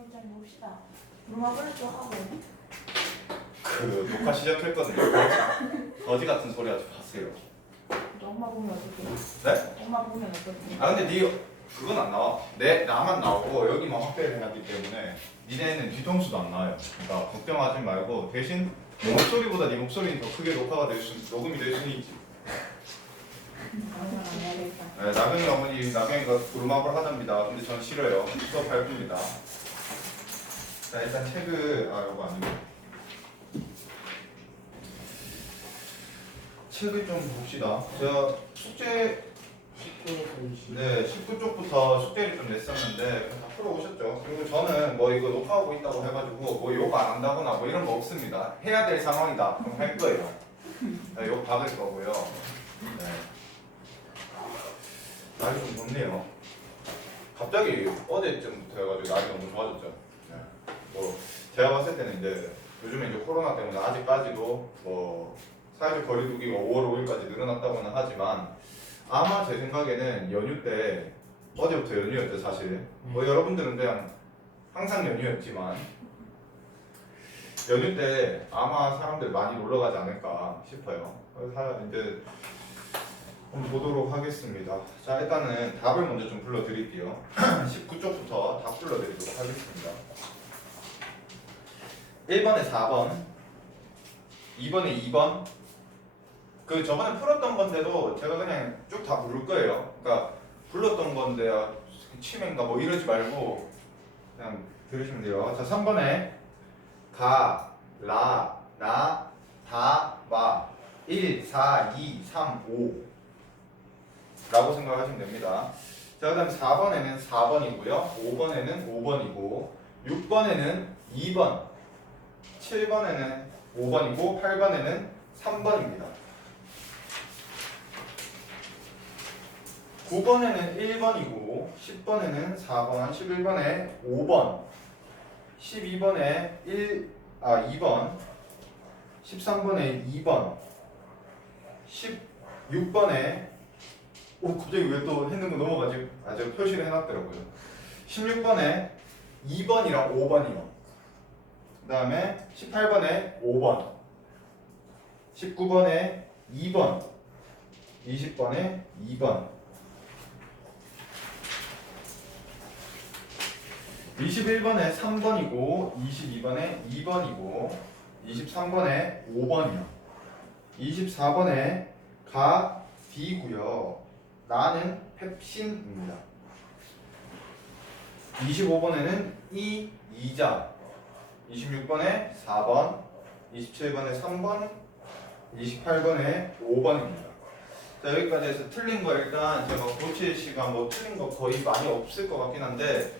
일단 봅시다. 브루마블 또 하고. 그 녹화 시작했거든요. 거지 같은 소리 하지 마세요. 또 엄마 보면 어떡해? 네? 엄마 보면 어떡해? 아 근데 니 그건 안 나와. 나만 나오고 여기만 확대를 해놨기 때문에 니네는 뒤통수도 안 나와요. 그러니까 걱정하지 말고 대신 내 목소리보다 네 목소리는 더 크게 녹음이 될 수는 있지. 방송 안 해야겠다. 네, 나경이 어머니, 나경이가 브루마블 하답니다. 근데 전 싫어요. 수업할 겁니다. 자 일단 책을 요거 아니고 책을 좀 봅시다. 제가 숙제 19쪽부터 숙제를 좀 냈었는데 다 풀어오셨죠? 그리고 저는 뭐 이거 녹화하고 있다고 해가지고 뭐 욕 안 한다거나 뭐 이런 거 없습니다. 해야 될 상황이다. 그럼 할 거예요. 네, 욕 받을 거고요. 네. 날이 좀 덥네요. 갑자기 어제쯤부터 해가지고 날이 너무 좋아졌죠. 네. 뭐 제가 봤을 때는 이제 요즘에 이제 코로나 때문에 아직까지도 뭐 사회적 거리두기가 5월 5일까지 늘어났다고는 하지만 아마 제 생각에는 연휴 때 어제부터 연휴였죠 사실. 뭐 여러분들은 그냥 항상 연휴였지만 연휴 때 아마 사람들 많이 놀러 가지 않을까 싶어요. 그래서 이제 한번 보도록 하겠습니다. 자 일단은 답을 먼저 좀 불러드릴게요. 19쪽부터 답 불러드리도록 하겠습니다. 1번에 4번, 2번에 2번. 그 저번에 풀었던 건데도 제가 그냥 쭉 다 부를 거예요. 그러니까 불렀던 건데 치매인가 뭐 이러지 말고 그냥 들으시면 돼요. 자 3번에 가, 라, 나, 다, 와 1, 4, 2, 3, 5 라고 생각하시면 됩니다. 자 그 다음 4번에는 4번이고요 5번에는 5번이고 6번에는 2번 7번에는 5번이고 8번에는 3번입니다. 9번에는 1번이고 10번에는 4번 11번에 5번 12번에 2번 13번에 2번 16번에 갑자기 왜 또 했는 거 넘어가지? 제가 표시를 해놨더라고요. 16번에 2번이랑 5번이요. 그 다음에 18번에 5번 19번에 2번 20번에 2번 21번에 3번이고 22번에 2번이고 23번에 5번이요. 24번에 가 D고요. 나는 펩신입니다. 25번에는 이자 26번에 4번 27번에 3번 28번에 5번입니다. 자 여기까지 해서 틀린 거 일단 제가 고칠 시간 뭐 틀린 거 거의 많이 없을 것 같긴 한데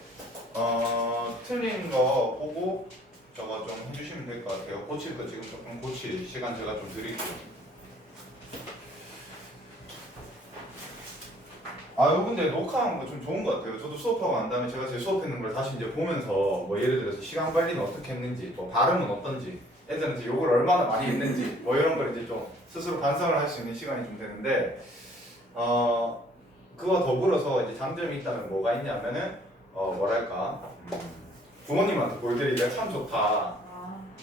틀린 거 보고 저거 좀 해주시면 될 것 같아요. 고칠 거 지금 조금 고칠 시간 제가 좀 드릴게요. 이거 근데 녹화한 거 좀 좋은 것 같아요. 저도 수업하고 난 다음에 제가 제 수업했는 걸 다시 이제 보면서 뭐 예를 들어서 시간 관리는 어떻게 했는지, 뭐 발음은 어떤지, 애들한테 욕을 얼마나 많이 했는지, 뭐 이런 걸 이제 좀 스스로 반성을 할 수 있는 시간이 좀 되는데, 그거 더불어서 이제 장점이 있다면 뭐가 있냐면은, 부모님한테 보여드리기가 참 좋다.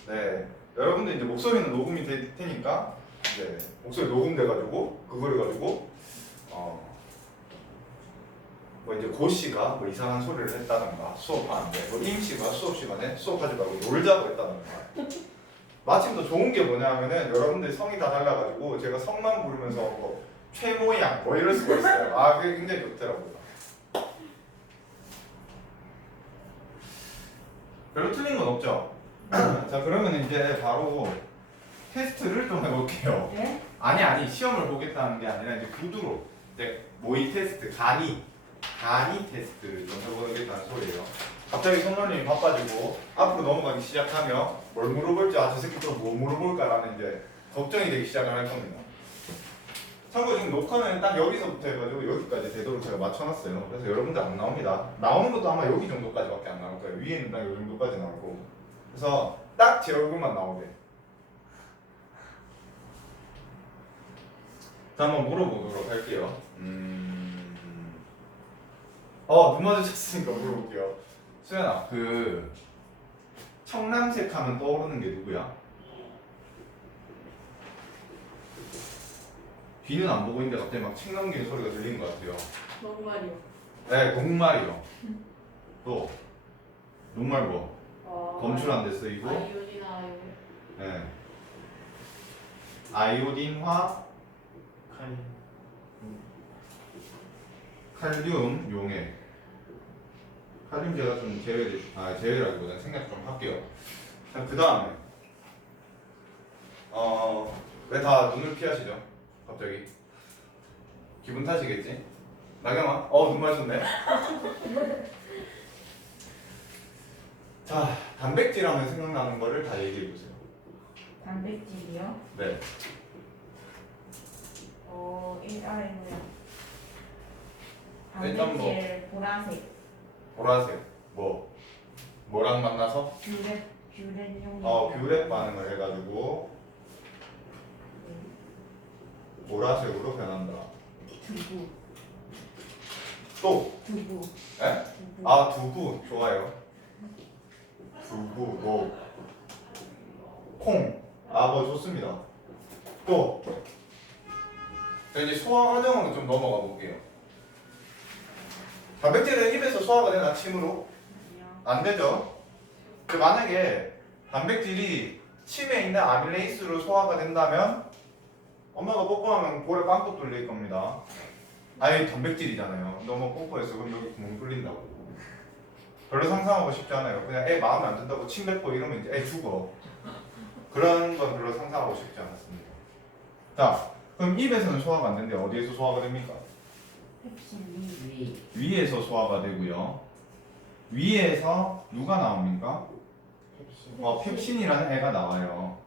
네. 여러분들 이제 목소리는 녹음이 될 테니까, 이제 목소리 녹음돼가지고, 그걸 가지고, 뭐 이제 고 씨가 뭐 이상한 소리를 했다던가 수업하는데 뭐 임 씨가 수업 시간에 수업하지 말고 놀자고 했다던가 마침 더 좋은 게 뭐냐면은 여러분들 성이 다 달라가지고 제가 성만 부르면서 뭐 최모양 뭐 이럴 수가 있어요. 그게 굉장히 좋더라고요. 별로 틀린 건 없죠? 자 그러면 이제 바로 테스트를 좀 해볼게요. 네? 아니 시험을 보겠다는 게 아니라 이제 구두로 이제 모의 테스트 간이 테스트를 좀 해보겠다는 소리예요. 갑자기 성모님이 바빠지고 앞으로 넘어가기 시작하며 뭘 물어볼지 저 새끼 또 뭐 물어볼까라는 이제 걱정이 되기 시작을 할 겁니다. 참고로 지금 녹화는 딱 여기서부터 해가지고 여기까지 되도록 제가 맞춰놨어요. 그래서 여러분들 안 나옵니다. 나오는 것도 아마 여기 정도까지밖에 안 나올 거예요. 위에는 딱 이 정도까지 나오고 그래서 딱 제 얼굴만 나오게. 자 한번 물어보도록 할게요. 눈 마주쳤으니까 물어볼게요. 수연아, 그 청藍색 하면 떠오르는 게 누구야? 뒤는 안 보고 있는데 갑자기 막 책 넘기는 소리가 들리는 것 같아요. 정말이요. 네, 녹말이요. 또 녹말 뭐? 검출 안 됐어 이거? 아이오딘 아이오. 네. 아이오딘화, 칼륨, 용해. 칼륨 제가 좀 제외라기보다는 생각 좀 할게요. 그 다음에 왜 다 눈을 피하시죠? 갑자기 기분 탓이겠지? 나경아, 눈 마셨네. 자, 단백질 하면 생각나는 거를 다 얘기해 보세요. 단백질이요? 네. 아래 뭐야? 일단 뭐- 단백질 보라색. 보라색 뭐랑 만나서 뷰렛용. 뷰렛 반응을 해가지고 보라색으로 변한다. 두부. 또 두부. 에? 두부. 두부 좋아요. 두부 콩. 좋습니다. 또 자, 이제 소화 과정으로 좀 넘어가 볼게요. 단백질은 입에서 소화가 되나 침으로? 안 되죠. 만약에 단백질이 침에 있는 아밀레이스로 소화가 된다면 엄마가 뽀뽀하면 볼에 빵꾸 뚫릴 겁니다. 아예 단백질이잖아요. 너무 뽀뽀했어. 그럼 여기 구멍 뚫린다고. 별로 상상하고 싶지 않아요. 그냥 애 마음에 안 든다고 침 뱉고 이러면 이제 애 죽어. 그런 건 별로 상상하고 싶지 않았습니다. 자, 그럼 입에서는 소화가 안 되는데 어디에서 소화가 됩니까? 펩신 위에서 소화가 되고요. 위에서 누가 나옵니까? 펩신이라는 애가 나와요.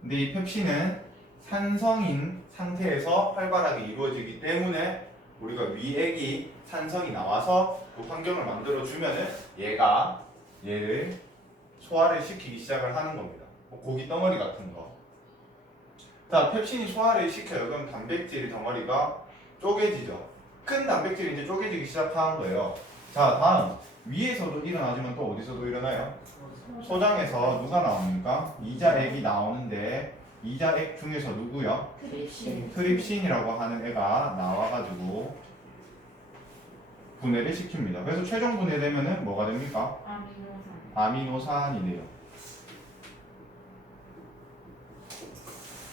근데 이 펩신은 산성인 상태에서 활발하게 이루어지기 때문에 우리가 위액이 산성이 나와서 그 환경을 만들어 주면은 얘를 소화를 시키기 시작을 하는 겁니다. 고기 덩어리 같은 거. 자, 펩신이 소화를 시켜요. 그럼 단백질 덩어리가 쪼개지죠. 큰 단백질이 이제 쪼개지기 시작하는 거예요. 자, 다음 위에서도 일어나지만 또 어디서도 일어나요? 소장에서 누가 나옵니까? 이자액이 나오는데 이자액 중에서 누구요? 트립신. 트립신이라고 하는 애가 나와가지고 분해를 시킵니다. 그래서 최종 분해되면은 뭐가 됩니까? 아미노산이 돼요.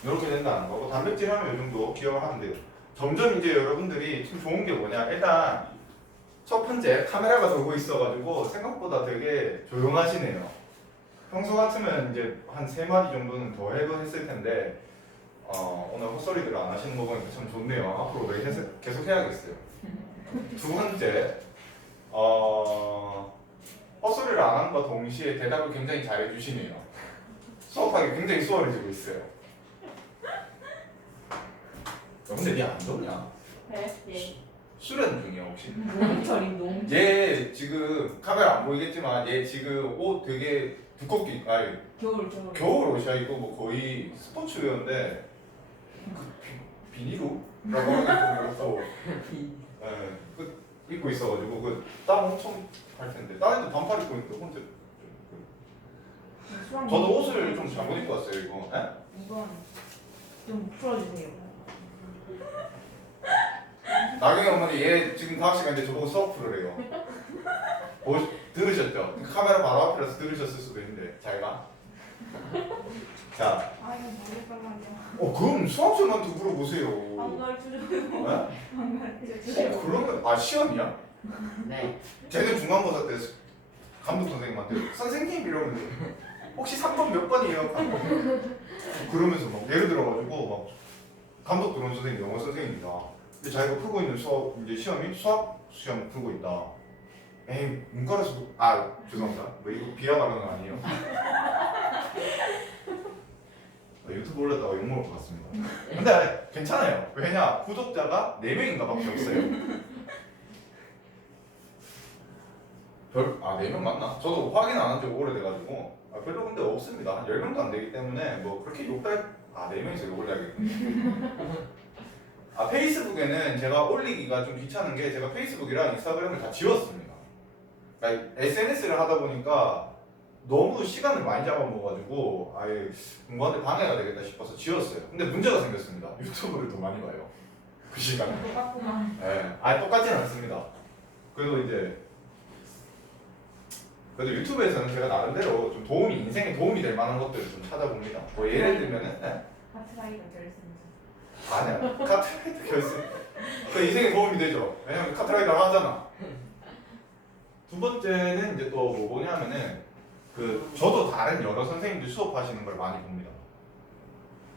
이렇게 된다는 거고 단백질 하면 이 정도 기억을 하면 돼요. 점점 이제 여러분들이 좀 좋은 게 뭐냐, 일단 첫 번째 카메라가 돌고 있어가지고 생각보다 되게 조용하시네요. 평소 같으면 이제 한 3마디 정도는 더 해도 했을 텐데 오늘 헛소리들 안 하시는 거 보니까 참 좋네요. 앞으로 계속 해야겠어요. 두 번째, 헛소리를 안 하는 것 동시에 대답을 굉장히 잘해 주시네요. 수업하기 굉장히 수월해지고 있어요. 야, 근데 얘 안 좋냐? 네. 수련 중이야 혹시? 모니터링 너무. 얘 지금 카메라 안 보이겠지만 얘 지금 옷 되게 두껍게, 겨울 옷이야. 이거 뭐 거의 스포츠웨어인데 비닐로라고 하는 게 좀 입고 있어가지고 땀 엄청 할 텐데 다른 애도 반팔 입고 있는데 혼자 저도 옷을 좀 잘못 입고 왔어요 이거. 이건 좀 풀어주세요. 나경이 어머니 얘 지금 다학 시간인데 저보고 수업 풀으래요. 들으셨죠? 카메라 바로 앞이라서 들으셨을 수도 있는데 잘 가. 자, 이거 모르겠어요. 그럼 수학생한테 물어보세요. 안 가르쳐줘요. 네? 안 가르쳐줘요. 그러면 시험이야? 네. 쟤는 중간고사 때 감독 선생님한테 선생님 이러면 혹시 3번 몇 번이에요? 그러면서 막 예를 들어가지고 막 감독 들어온 선생님 영어 선생님이다. 근데 자기가 풀고 있는 수업 이제 시험이 수학 시험 풀고 있다. 에이 문과라서 죄송합니다. 뭐 이거 비하 발언은 아니에요. 유튜브 올렸다가 욕먹을 것 같습니다. 근데 괜찮아요. 왜냐 구독자가 4명인가 밖에 없어요. 4명 맞나? 저도 확인 안 한 지 오래돼가지고 별로 근데 없습니다. 한 10명도 안 되기 때문에 뭐 그렇게 욕할 4명이서 욕을 해야겠군요. 페이스북에는 제가 올리기가 좀 귀찮은 게 제가 페이스북이랑 인스타그램을 다 지웠습니다. 그러니까 SNS를 하다 보니까 너무 시간을 많이 잡아먹어가지고 아예 공부하는데 방해가 되겠다 싶어서 지웠어요. 근데 문제가 생겼습니다. 유튜브를 더 많이 봐요. 그 시간에. 똑같구만. 네. 아예 똑같지는 않습니다. 그래도 유튜브에서는 제가 나름대로 좀 인생에 도움이 될 만한 것들을 좀 찾아봅니다. 뭐 예를 들면은 카트라이더 결승. 아니야. 카트라이더 결승. 그 인생에 도움이 되죠. 왜냐면 카트라이더 하잖아. 두 번째는 이제 또 뭐냐면은 저도 다른 여러 선생님들 수업하시는 걸 많이 봅니다.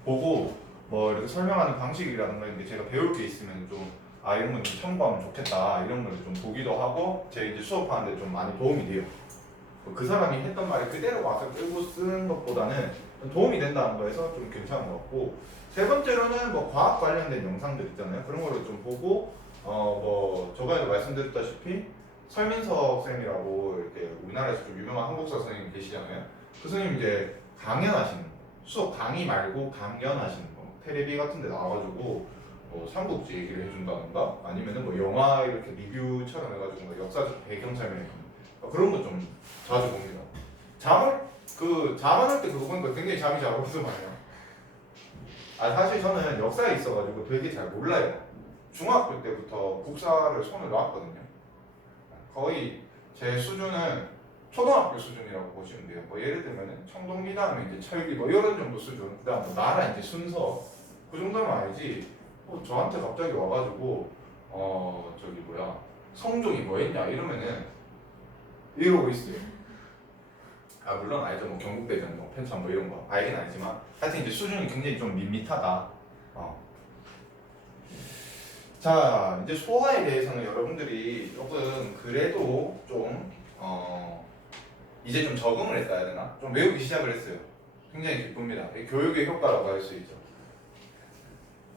보고 뭐 이렇게 설명하는 방식이라든가 이제 제가 배울 게 있으면 좀 이런 건 좀 참고하면 좋겠다 이런 걸 좀 보기도 하고 제 이제 수업하는데 좀 많이 도움이 돼요. 그 사람이 했던 말을 그대로 와서 끌고 쓰는 것보다는 도움이 된다는 거에서 좀 괜찮은 것 같고 세 번째로는 뭐 과학 관련된 영상들 있잖아요. 그런 거를 좀 보고 뭐 저번에도 말씀드렸다시피 설민석 쌤이라고 이렇게 우리나라에서 좀 유명한 한국사 선생님 계시잖아요. 그 선생님 이제 강연하시는 거, 수업 강의 말고 강연하시는 거, 테레비 같은 데 나와가지고 삼국지 얘기를 해준다던가 아니면은 뭐 영화 이렇게 리뷰처럼 해가지고 뭐 역사적 배경 설명해 그런 거 좀 자주 봅니다. 자만할 때 그거 보니까 굉장히 잠이 잘 오더만요. 사실 저는 역사에 있어가지고 되게 잘 몰라요. 중학교 때부터 국사를 손을 놨거든요. 거의 제 수준은 초등학교 수준이라고 보시면 돼요. 뭐 예를 들면은 청동기 다음에 이제 철기 뭐 이런 정도 수준. 그다음 뭐 나라 이제 순서 그 정도면 알지. 저한테 갑자기 와가지고 저기 뭐야 성종이 뭐 했냐 이러면은 이러고 있어요. 물론 알죠. 뭐 경국대전, 뭐 편찬 뭐 이런 거 알긴 알지만 하여튼 이제 수준이 굉장히 좀 밋밋하다. 자, 이제 소화에 대해서는 여러분들이 조금 그래도 좀 이제 좀 적응을 했다 해야 되나? 좀 외우기 시작을 했어요. 굉장히 기쁩니다. 교육의 효과라고 할 수 있죠.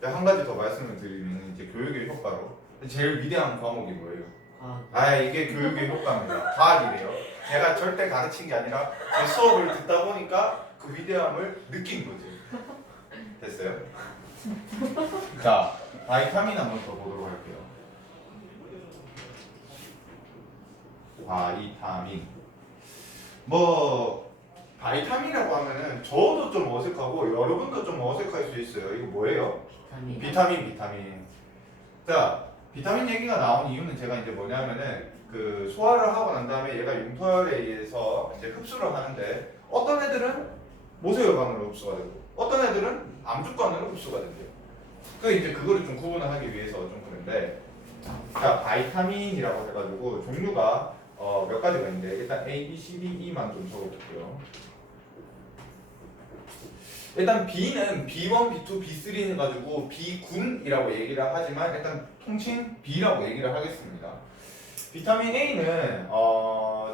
한 가지 더 말씀을 드리면 이제 교육의 효과로 제일 위대한 과목이 뭐예요? 이게 교육의 효과입니다. 과학이래요. 제가 절대 가르친 게 아니라 제 수업을 듣다 보니까 그 위대함을 느낀 거지. 됐어요? 자, 바이타민 한번 더 보도록 할게요. 바이타민. 바이타민이라고 하면은 저도 좀 어색하고 여러분도 좀 어색할 수 있어요. 이거 뭐예요? 비타민. 자, 비타민 얘기가 나온 이유는 제가 이제 뭐냐면은 소화를 하고 난 다음에 얘가 융털에 의해서 이제 흡수를 하는데 어떤 애들은 모세혈관으로 흡수가 되고 어떤 애들은 암주관으로 흡수가 된대요. 그러니까 이제 그거를 좀 구분을 하기 위해서 좀 그런데 자, 바이타민이라고 해가지고 종류가 몇 가지가 있는데 일단 A, B, C, D, E만 좀 적어볼게요. 일단 B는 B1, B2, B3 해가지고 B군이라고 얘기를 하지만 일단 통칭 B라고 얘기를 하겠습니다. 비타민 A는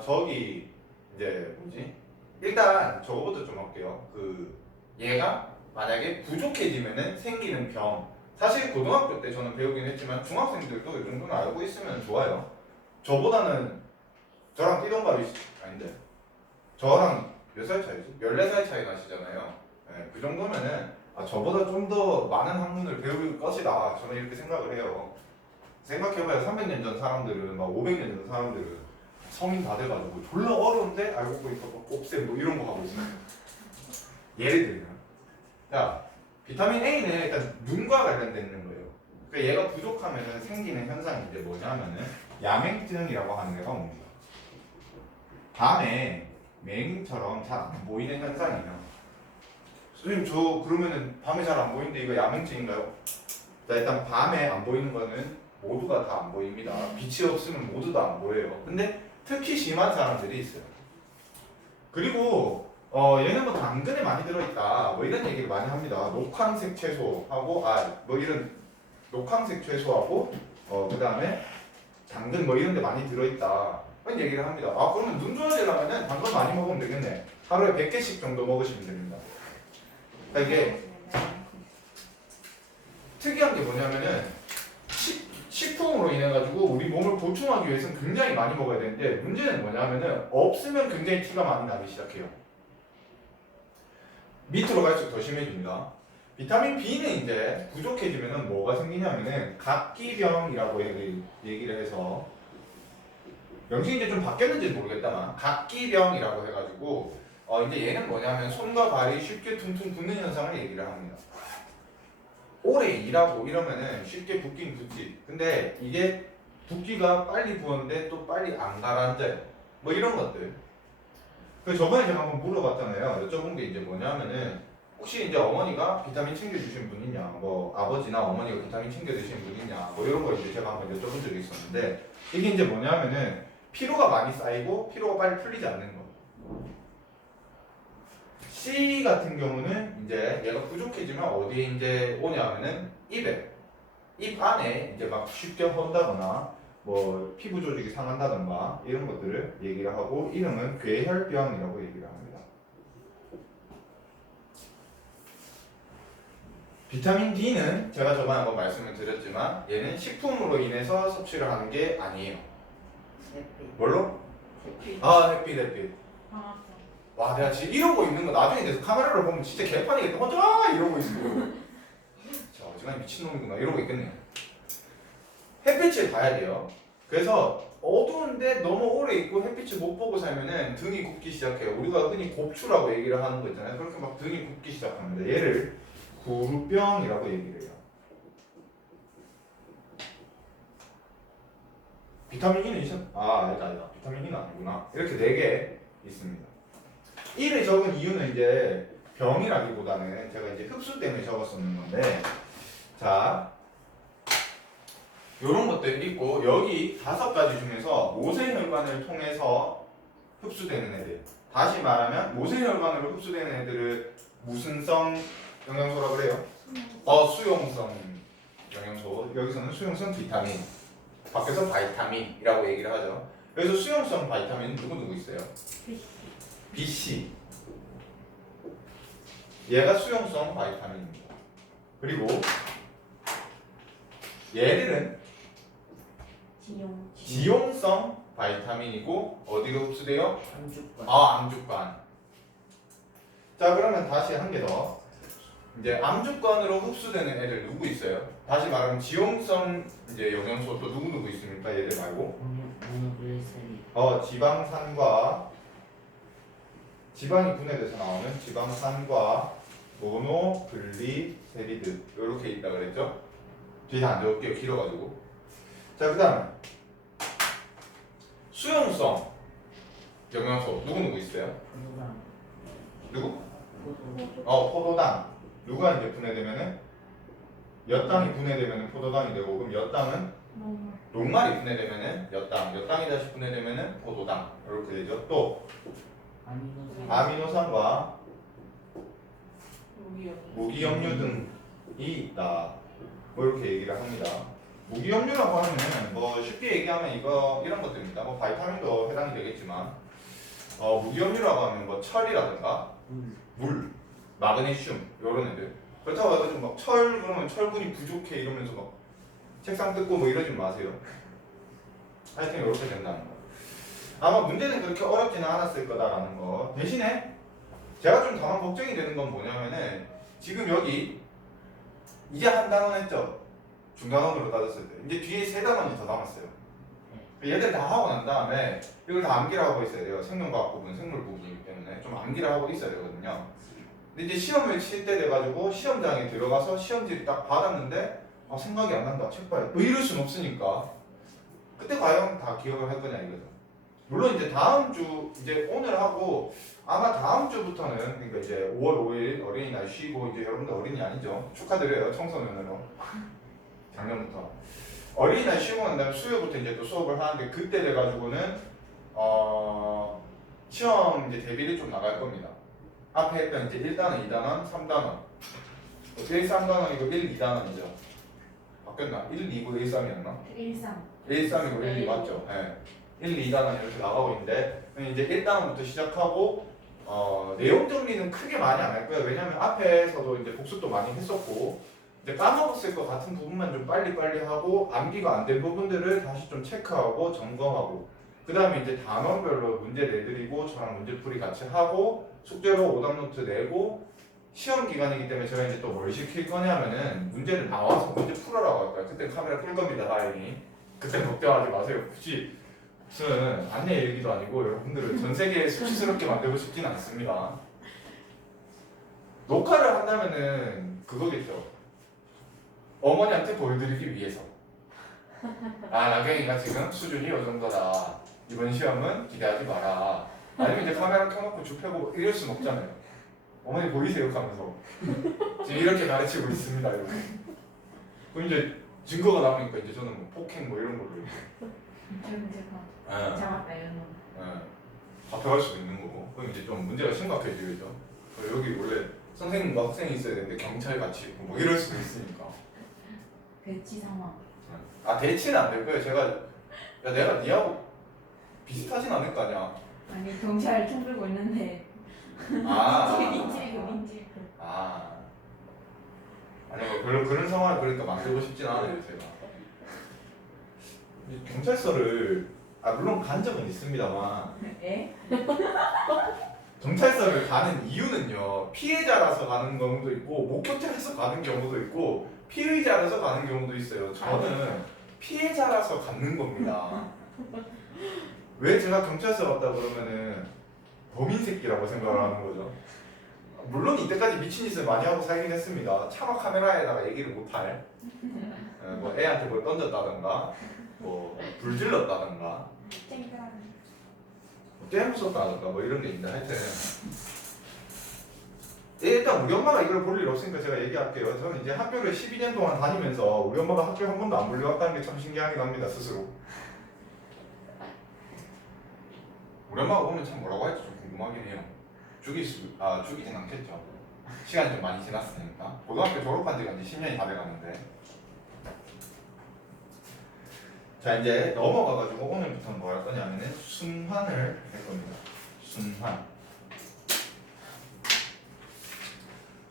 저기 이제 뭐지? 일단 저거부터 좀 할게요. 얘가 만약에 부족해지면은 생기는 병. 사실 고등학교 때 저는 배우긴 했지만 중학생들도 이 정도는 알고 있으면 좋아요. 저보다는 저랑 띠동갑이 아닌데 저랑 몇 살 차이지? 14살 차이 나시잖아요. 네, 그 정도면은 저보다 좀 더 많은 학문을 배울 것이다. 저는 이렇게 생각을 해요. 생각해봐요. 300년 전 사람들은 막 500년 전 사람들은 성인 다 돼가지고 졸라 어려운데 알고 보니까 막 곱셈 뭐 이런 거 하고 있어요. 예를 들면 자, 비타민 A는 일단 눈과 관련되는 거예요. 그러니까 얘가 부족하면 생기는 현상이 이제 뭐냐면은 야맹증이라고 하는 애가 옵니다. 밤에 맹처럼 잘 안 보이는 현상이에요. 선생님 저 그러면은 밤에 잘 안 보이는데 이거 야맹증인가요? 자, 일단 밤에 안 보이는 거는 모두가 다 안 보입니다. 빛이 없으면 모두 다 안 보여요. 근데 특히 심한 사람들이 있어요. 그리고 얘는 뭐 당근에 많이 들어있다 뭐 이런 얘기를 많이 합니다. 녹황색 채소하고 이런 녹황색 채소하고 그 다음에 당근 뭐 이런 데 많이 들어있다 그런 얘기를 합니다. 그러면 눈 좋아지려면 당근 많이 먹으면 되겠네. 하루에 100개씩 정도 먹으시면 됩니다. 그러니까 이게 특이한 게 뭐냐면은 식품으로 인해 가지고 우리 몸을 보충하기 위해서는 굉장히 많이 먹어야 되는데 문제는 뭐냐면은 없으면 굉장히 티가 많이 나기 시작해요. 밑으로 갈수록 더 심해집니다. 비타민 B는 이제 부족해지면은 뭐가 생기냐면은 각기병이라고 얘기를 해서 명칭이 이제 좀 바뀌었는지 모르겠다만 각기병이라고 해가지고 이제 얘는 뭐냐면 손과 발이 쉽게 퉁퉁 붓는 현상을 얘기를 합니다. 오래 일하고 이러면은 쉽게 붓긴 붓지. 근데 이게 붓기가 빨리 부었는데 또 빨리 안 가라앉아요. 뭐 이런 것들. 그 저번에 제가 한번 물어봤잖아요. 여쭤본 게 이제 뭐냐면은 혹시 이제 어머니가 비타민 챙겨주신 분 있냐, 뭐 아버지나 어머니가 비타민 챙겨주신 분 있냐, 뭐 이런 거 이제 제가 한번 여쭤본 적이 있었는데 이게 이제 뭐냐면은 피로가 많이 쌓이고 피로가 빨리 풀리지 않는 거. C 같은 경우는 이제 얘가 부족해지면 어디에 이제 오냐면은 입에 입 안에 이제 막 쉽게 헌다거나 뭐 피부 조직이 상한다던가 이런 것들을 얘기를 하고 이름은 괴혈병이라고 얘기를 합니다. 비타민 D는 제가 저번에 한번 말씀을 드렸지만 얘는 식품으로 인해서 섭취를 하는 게 아니에요. 햇빛. 뭘로? 햇빛. 아 햇빛. 방학성. 와 내가 지금 이러고 있는 거 나중에 이제 카메라를 보면 진짜 개판이겠다. 혼자 이러고 있어. 자 어지간히 미친놈이구나 이러고 있겠네요. 햇빛을 봐야 돼요. 그래서 어두운데 너무 오래 있고 햇빛을 못 보고 살면은 등이 굽기 시작해요. 우리가 흔히 곱추라고 얘기를 하는 거 있잖아요. 그렇게 막 등이 굽기 시작합니다. 얘를 구루병이라고 얘기를 해요. 비타민 E는 있어? 아니다. 비타민 E는 아니구나. 이렇게 4개 있습니다. E를 적은 이유는 이제 병이라기보다는 제가 이제 흡수 때문에 적었었는 건데, 자, 요런 것들이 있고, 여기 5가지 중에서 모세혈관을 통해서 흡수되는 애들. 다시 말하면 모세혈관으로 흡수되는 애들을 무슨 성 영양소라고 그래요? 수용성 영양소. 여기서는 수용성 비타민. 밖에서 바이타민이라고 얘기를 하죠. 그래서 수용성 바이타민 누구 있어요? BC. 얘가 수용성 바이타민입니다. 그리고 얘들은 지용성 바이타민이고 어디로 흡수돼요? 함축관. 암주관. 자 그러면 다시 한 개 더. 이제 암주관으로 흡수되는 애들 누구 있어요? 다시 말하면 지용성 이제 영양소 또 누구 있습니까? 얘들 말고. 모노글리세린. 지방산과 지방이 분해돼서 나오는 지방산과 모노글리세리드 이렇게 있다 그랬죠? 뒤에 안 적을게요. 길어가지고. 자 그다음에 수용성 영양소 누구 있어요? 포도당. 누구? 포도. 포도당. 누가 이제 분해되면은 엿당이 분해되면은 포도당이 되고 그럼 엿당은 녹말이 분해되면은 엿당이 다시 분해되면은 포도당 이렇게 되죠. 또 아미노산과 무기염류 등이 있다. 뭐 이렇게 얘기를 합니다. 무기염류라고 하면은 뭐 쉽게 얘기하면 이런 것들입니다. 뭐 바이타민도 해당이 되겠지만 무기염류라고 하면 뭐 철이라든가 물, 마그네슘 이런 애들. 그렇다고 해가지고 막 철 그러면 철분이 부족해 이러면서 막 책상 뜯고 뭐 이러지 마세요. 하여튼 이렇게 된다는 거. 아마 문제는 그렇게 어렵지는 않았을 거다라는 거. 대신에 제가 좀 다만 걱정이 되는 건 뭐냐면은 지금 여기 이제 한 단원 했죠. 중단원으로 따졌을 때 이제 뒤에 3단원이 더 남았어요. 얘들 다 하고 난 다음에 이걸 다 암기를 하고 있어야 돼요. 생명과학 부분, 생물 부분이기 때문에 좀 암기를 하고 있어야 되거든요. 근데 이제 시험을 칠 때 돼가지고 시험장에 들어가서 시험지를 딱 받았는데 생각이 안 난다. 책 봐요. 뭐 이럴 순 없으니까 그때 과연 다 기억을 할 거냐 이거죠. 물론 이제 다음 주 이제 오늘 하고 아마 다음 주부터는 그러니까 이제 5월 5일 어린이날 쉬고 이제 여러분들 어린이 아니죠? 축하드려요 청소년으로 작년부터 어린이날 쉬고 난 다음에 수요일부터 이제 또 수업을 하는데 그때 돼가지고는 시험 이제 대비를 좀 나갈 겁니다. 앞에 했던 이제 1단원, 2단원, 3단원 1, 3단원이고 1, 2단원이죠. 바뀌었나? 1, 2고 1, 3이었나? 1-3. 1, 3이고 1, 2 맞죠? 네. 1, 2단원 이렇게 나가고 있는데 이제 1단원부터 시작하고 내용 정리는 크게 많이 안 할 거예요. 왜냐면 앞에서도 이제 복습도 많이 했었고 이제 까먹었을 것 같은 부분만 좀 빨리빨리 하고 암기가 안 된 부분들을 다시 좀 체크하고 점검하고 그 다음에 이제 단원별로 문제 내드리고 저랑 문제풀이 같이 하고 숙제로 오답노트 내고 시험 기간이기 때문에 제가 이제 또 뭘 시킬 거냐면은 문제를 나와서 문제 풀어라고 할 거예요. 그때 카메라 끌 겁니다. 다행히. 그때 걱정하지 마세요. 무슨 안내 얘기도 아니고 여러분들을 전 세계에 수치스럽게 만들고 싶진 않습니다. 녹화를 한다면은 그거겠죠. 어머니한테 보여드리기 위해서. 아, 나경이가 지금 수준이 이 정도다. 이번 시험은 기대하지 마라. 아니면 이제 카메라 켜놓고 쭉 펴고 이럴 순 없잖아요. 어머니 보이세요? 하면서 지금 이렇게 가르치고 있습니다. 이렇게. 그럼 이제 증거가 나오니까 이제 저는 뭐 폭행 뭐 이런 걸로 이렇게. 제가 잡았다 이런 거. 잡혀갈 수도 있는 거고. 그럼 이제 좀 문제가 심각해지죠. 여기 원래 선생님과 학생이 있어야 되는데 경찰 같이 있고 뭐 이럴 수도 있으니까. 배치 상황. 아, 대치는 안 될 거예요. 제가 야, 내가 니하고 비슷하진 않을 거 아니야. 아니 경찰 총 들고 있는데 민질고. 아니 뭐 별로 그런 상황을 그러니까 만들고 싶진 않아요 제가. 경찰서를 물론 간 적은 있습니다만 에? 경찰서를 가는 이유는요 피해자라서 가는 경우도 있고 목격자라서 가는 경우도 있고 피의자라서 가는 경우도 있어요. 저는 피해자라서 가는 겁니다. 왜 제가 경찰서 갔다 그러면은 범인 새끼라고 생각을 하는 거죠. 물론 이때까지 미친 짓을 많이 하고 살긴 했습니다. 차마 카메라에다가 얘기를 못할 뭐 애한테 뭘 던졌다던가 뭐 불질렀다던가 게임 썼다던가 뭐 이런 게 있는데 하여튼 일단 우리 엄마가 이걸 볼 일 없으니까 제가 얘기할게요. 저는 이제 학교를 12년 동안 다니면서 우리 엄마가 학교 한 번도 안 불려갔다는 게 참 신기하긴 합니다 스스로. 우리 엄마가 보면 참 뭐라고 할지 좀 궁금하긴 해요. 죽이진 않겠죠. 시간이 좀 많이 지났으니까. 고등학교 졸업한 지가 이제 10년이 다 돼가는데. 자, 이제 넘어가가지고 오늘부터는 뭐 할 거냐면은 순환을 할 겁니다. 순환.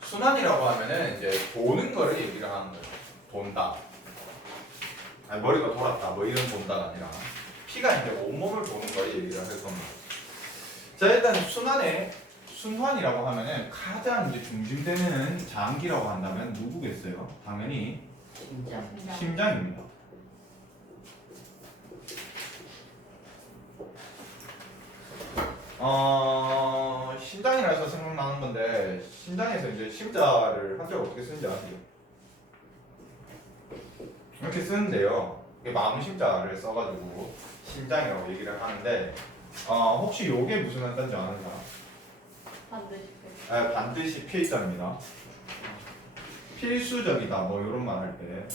순환이라고 하면은 이제 도는 거를 얘기를 하는 거예요. 돈다. 아니, 머리가 돌았다. 뭐 이런 돈다가 아니라 피가 이제 온몸을 도는 거를 얘기를 할 겁니다. 자, 일단 순환이라고 하면은 가장 이제 중심되는 장기라고 한다면 누구겠어요? 당연히 심장입니다. 심장이라 해서 생각나는 건데 심장에서 이제 심자를 한자로 어떻게 쓰는지 아세요? 이렇게 쓰는데요. 이게 마음 심자를 써가지고 심장이라고 얘기를 하는데 혹시 요게 무슨 한자인지 아는 사람? 반드시 필자입니다. 필수적이다 뭐 이런 말 할 때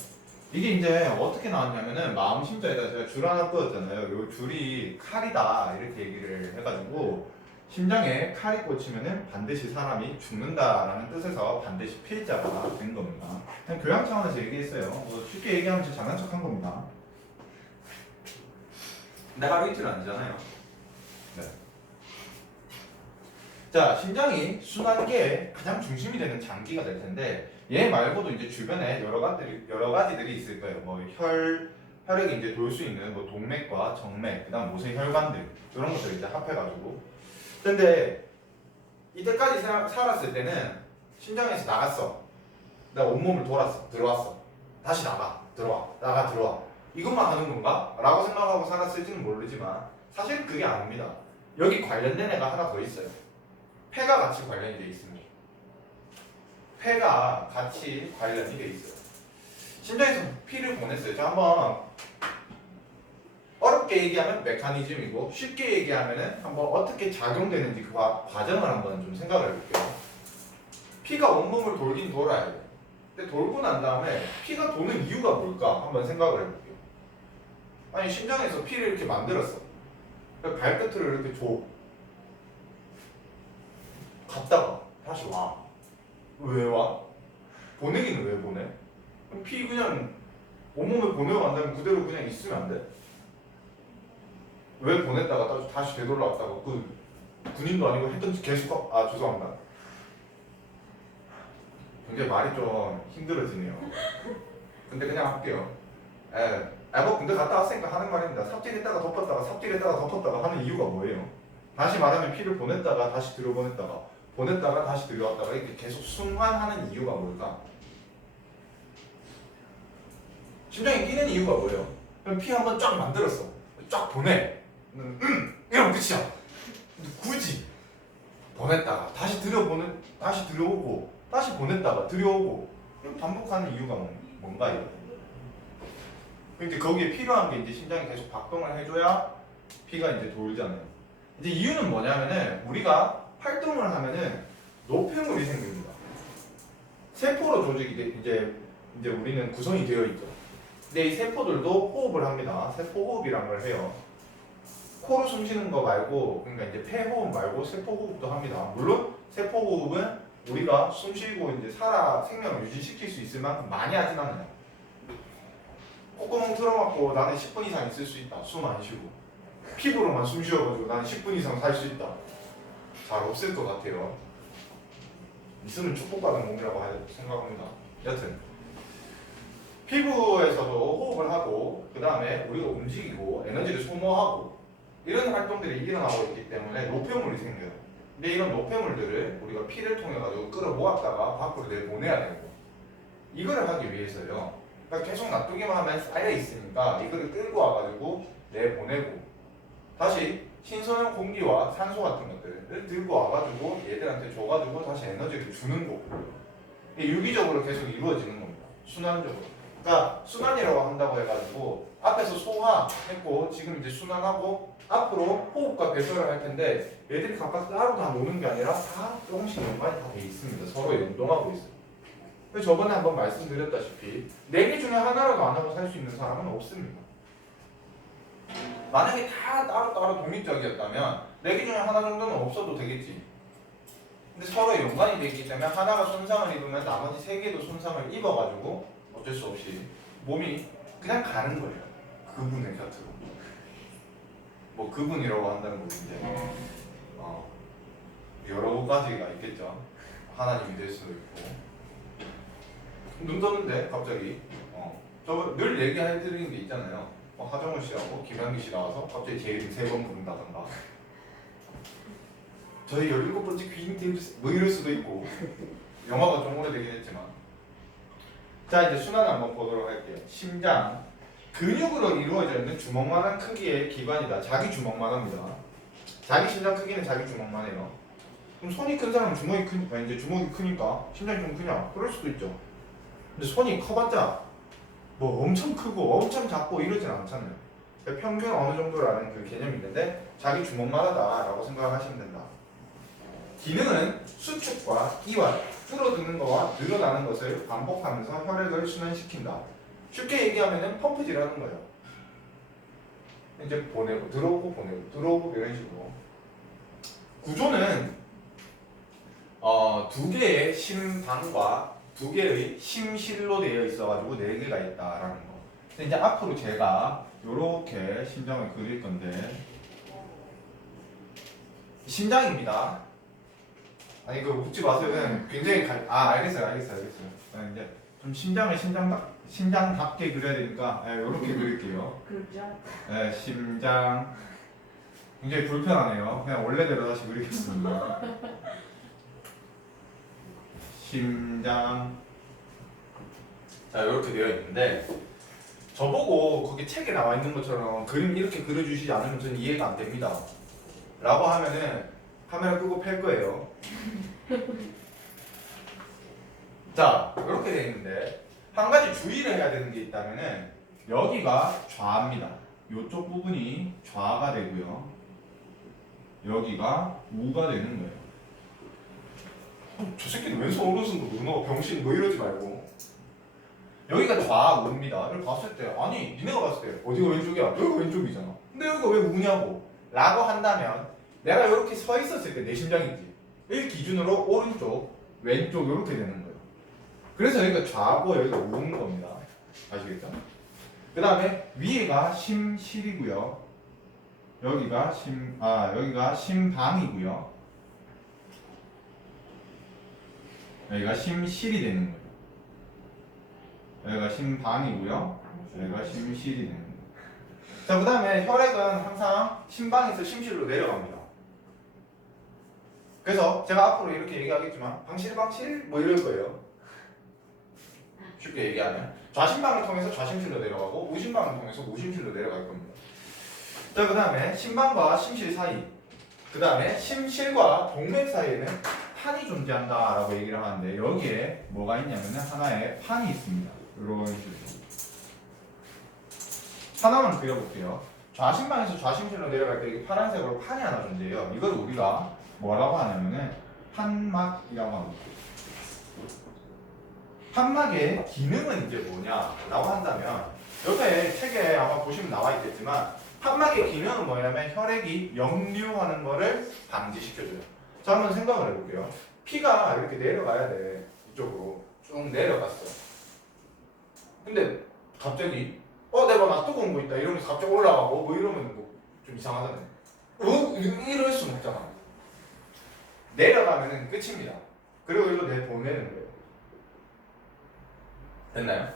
이게 이제 어떻게 나왔냐면은 마음 심자에다 제가 줄 하나 끄었잖아요. 요 줄이 칼이다 이렇게 얘기를 해가지고 심장에 칼이 꽂히면은 반드시 사람이 죽는다라는 뜻에서 반드시 필자가 된 겁니다. 그냥 교양 차원에서 얘기했어요. 뭐 쉽게 얘기하면 진짜 장난 척한 겁니다. 근데 하루 이틀 아니잖아요. 네. 자, 심장이 순환계의 가장 중심이 되는 장기가 될 텐데 얘 말고도 이제 주변에 여러 가지들이 있을 거예요. 뭐 혈액이 이제 돌 수 있는 뭐 동맥과 정맥, 그다음 모세 혈관들 이런 것들 이제 합해가지고. 근데 이때까지 살았을 때는 심장에서 나갔어. 내가 온몸을 돌았어, 들어왔어. 다시 나가, 들어와, 나가, 들어와. 이것만 하는 건가? 라고 생각하고 살았을지는 모르지만 사실 그게 아닙니다. 여기 관련된 애가 하나 더 있어요. 폐가 같이 관련이 돼 있습니다. 폐가 같이 관련이 돼 있어요. 심장에서 피를 보냈어요. 자, 한번 어렵게 얘기하면 메커니즘이고 쉽게 얘기하면은 한번 어떻게 작용되는지 그 과정을 한번 좀 생각을 해볼게요. 피가 온몸을 돌긴 돌아야 돼요. 근데 돌고 난 다음에 피가 도는 이유가 뭘까? 한번 생각을 해볼게요. 아니 심장에서 피를 이렇게 만들었어. 발끝으로 이렇게 줘. 갔다가 다시 와. 왜 와? 보내기는 왜 보내? 피 그냥 온몸에 보내고간다면 그대로 그냥 있으면 안 돼? 왜 보냈다가 다시 되돌아왔다가 그 군인도 아니고 했던 짓 계속 죄송합니다. 굉장히 말이 좀 힘들어지네요. 근데 그냥 할게요. 뭐 군대 갔다 왔으니까 하는 말입니다. 삽질했다가 덮었다가 삽질했다가 덮었다가 하는 이유가 뭐예요? 다시 말하면 피를 보냈다가 다시 들여보냈다가 보냈다가 다시 들여왔다가 이렇게 계속 순환하는 이유가 뭘까? 심장이 뛰는 이유가 뭐예요? 그럼 피 한번 쫙 만들었어. 쫙 보내. 이러면 끝이야. 근데 굳이 보냈다가 다시 들여오고 다시 보냈다가 들여오고 이렇게 반복하는 이유가 뭔가요? 그러니까 거기에 필요한 게 이제 심장이 계속 박동을 해줘야 피가 이제 돌잖아요. 이제 이유는 뭐냐면은 우리가 활동을 하면은 노폐물이 생깁니다. 세포로 조직이 이제 우리는 구성이 되어 있죠. 근데 이 세포들도 호흡을 합니다. 세포호흡이란 걸 해요. 코로 숨 쉬는 거 말고, 그러니까 이제 폐호흡 말고 세포호흡도 합니다. 물론 세포호흡은 우리가 숨 쉬고 이제 생명을 유지시킬 수 있을 만큼 많이 하진 않아요. 콧구멍 틀어막고 나는 10분 이상 있을 수 있다. 숨 안 쉬고. 피부로만 숨 쉬어가지고 나는 10분 이상 살 수 있다. 잘 없을 것 같아요. 있으면 축복받은 몸이라고 생각합니다. 여튼 피부에서도 호흡을 하고 그 다음에 우리가 움직이고 에너지를 소모하고 이런 활동들이 일어나고 있기 때문에 노폐물이 생겨요. 근데 이런 노폐물들을 우리가 피를 통해 가지고 끌어모았다가 밖으로 내보내야 되고 이거를 하기 위해서요. 그러니까 계속 놔두기만 하면 쌓여 있으니까 이거를 끌고 와가지고 내보내고 다시 신선한 공기와 산소 같은 것들을 들고 와가지고 얘들한테 줘가지고 다시 에너지를 주는 거고 유기적으로 계속 이루어지는 겁니다. 순환적으로. 그러니까 순환이라고 한다고 해가지고 앞에서 소화했고 지금 이제 순환하고 앞으로 호흡과 배설을 할 텐데 얘들이 각각 따로 다 노는 게 아니라 다 조금씩 연관이 다 돼 있습니다. 서로 연동하고 있어요. 그래서 저번에 한번 말씀드렸다시피 4개 중에 하나라도 안 하고 살 수 있는 사람은 없습니다. 만약에 다 따로따로 독립적이었다면 4개 중에 하나 정도는 없어도 되겠지. 근데 서로 연관이 되기 때문에 하나가 손상을 입으면 나머지 3개도 손상을 입어가지고 어쩔 수 없이 몸이 그냥 가는 거예요. 그분의 곁으로. 뭐 그분이라고 한다는 거 이제 여러 가지가 있겠죠. 하나님이 될 수도 있고. 눈 떴는데 갑자기 저 늘 얘기해드리는 게 있잖아요. 하정우 씨하고 김현기 씨 나와서 갑자기 제 이름 3번 부른다던가 저희 17번째 귀인 팀 뭐 이럴 수도 있고 영화가 좀 오래되긴 했지만 자 이제 순환을 한번 보도록 할게요. 심장 근육으로 이루어져 있는 주먹만한 크기의 기관이다. 자기 주먹만 합니다. 자기 심장 크기는 자기 주먹만 해요. 그럼 손이 큰 사람은 주먹이 크니까 이제 주먹이 크니까 심장이 좀 크냐? 그럴 수도 있죠. 근데 손이 커봤자 뭐 엄청 크고 엄청 작고 이러진 않잖아요. 평균 어느 정도라는 그 개념이 있는데 자기 주먹만 하다라고 생각하시면 된다. 기능은 수축과 이완, 줄어드는 것과 늘어나는 것을 반복하면서 혈액을 순환시킨다. 쉽게 얘기하면 펌프질 하는 거예요. 이제 보내고 들어오고 보내고 들어오고 이런 식으로. 구조는 2개의 심방과 2개의 심실로 되어 있어가지고 4개가 있다라는 거. 근데 이제 앞으로 제가 이렇게 심장을 그릴 건데 심장입니다. 아니 그 웃지 마세요. 그냥 굉장히 알겠어요. 이제 좀 심장답게 그려야 되니까 이렇게 그릴게요. 그렇죠. 네, 심장 굉장히 불편하네요. 그냥 원래대로 다시 그리겠습니다. 심장 자 이렇게 되어 있는데 저보고 거기 책에 나와 있는 것처럼 그림 이렇게 그려주시지 않으면 저는 이해가 안 됩니다. 라고 하면은 카메라 끄고 팰 거예요. 자 이렇게 되어 있는데 한 가지 주의를 해야 되는 게 있다면은 여기가 좌입니다. 이쪽 부분이 좌가 되고요. 여기가 우가 되는 거예요. 저 새끼는 왼손 오른손도 누나 병신 뭐 이러지 말고 여기가 좌우입니다. 이걸 봤을 때 아니 니네가 봤을 때 어디가 왼쪽이야? 여기가 왼쪽이잖아. 근데 여기가 왜 우냐고 라고 한다면 내가 이렇게 서 있었을 때 내 심장이지 이 기준으로 오른쪽 왼쪽 이렇게 되는 거예요. 그래서 여기가 좌고 여기가 우인 겁니다. 아시겠죠? 그 다음에 위에가 심실이고요. 여기가 심방이고요. 여기가 심실이 되는 거예요. 여기가 심방이고요. 여기가 심실이 되는 거예요. 자, 그 다음에 혈액은 항상 심방에서 심실로 내려갑니다. 그래서 제가 앞으로 이렇게 얘기하겠지만 방실 뭐 이럴 거예요. 쉽게 얘기하면 좌심방을 통해서 좌심실로 내려가고 우심방을 통해서 우심실로 내려갈 겁니다. 자, 그 다음에 심방과 심실 사이, 그 다음에 심실과 동맥 사이에는 판이 존재한다라고 얘기를 하는데 여기에 뭐가 있냐면은 하나의 판이 있습니다. 이런 식으로 하나만 그려볼게요. 좌심방에서 좌심실로 내려갈 때 이게 파란색으로 판이 하나 존재해요. 이걸 우리가 뭐라고 하냐면은 판막이라고 합니다. 판막의 기능은 이제 뭐냐라고 한다면 옆에 책에 아마 보시면 나와 있겠지만 판막의 기능은 뭐냐면 혈액이 역류하는 거를 방지시켜줘요. 자, 한번 생각을 해볼게요. 피가 이렇게 내려가야 돼. 이쪽으로 쭉 내려갔어. 근데 갑자기 내가 막 뜨거운 거 있다 이러면서 갑자기 올라가고 뭐 이러면 뭐 좀 이상하잖아요. 이럴 수는 없잖아. 내려가면은 끝입니다. 그리고 이거 내보내는 거예요. 됐나요?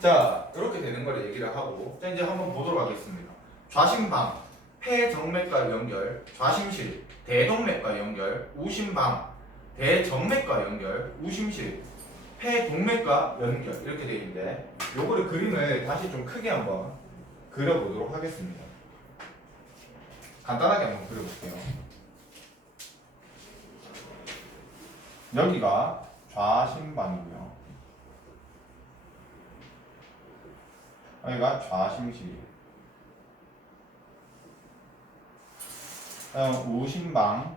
자, 이렇게 되는 걸 얘기를 하고 자, 이제 한번 보도록 하겠습니다. 좌심방, 폐정맥과 연결, 좌심실, 대동맥과 연결, 우심방, 대정맥과 연결, 우심실, 폐동맥과 연결 이렇게 되어 있는데 요거를 그림을 다시 좀 크게 한번 그려보도록 하겠습니다. 간단하게 한번 그려볼게요. 여기가 좌심방이고요. 여기가 좌심실이에요. 우심방,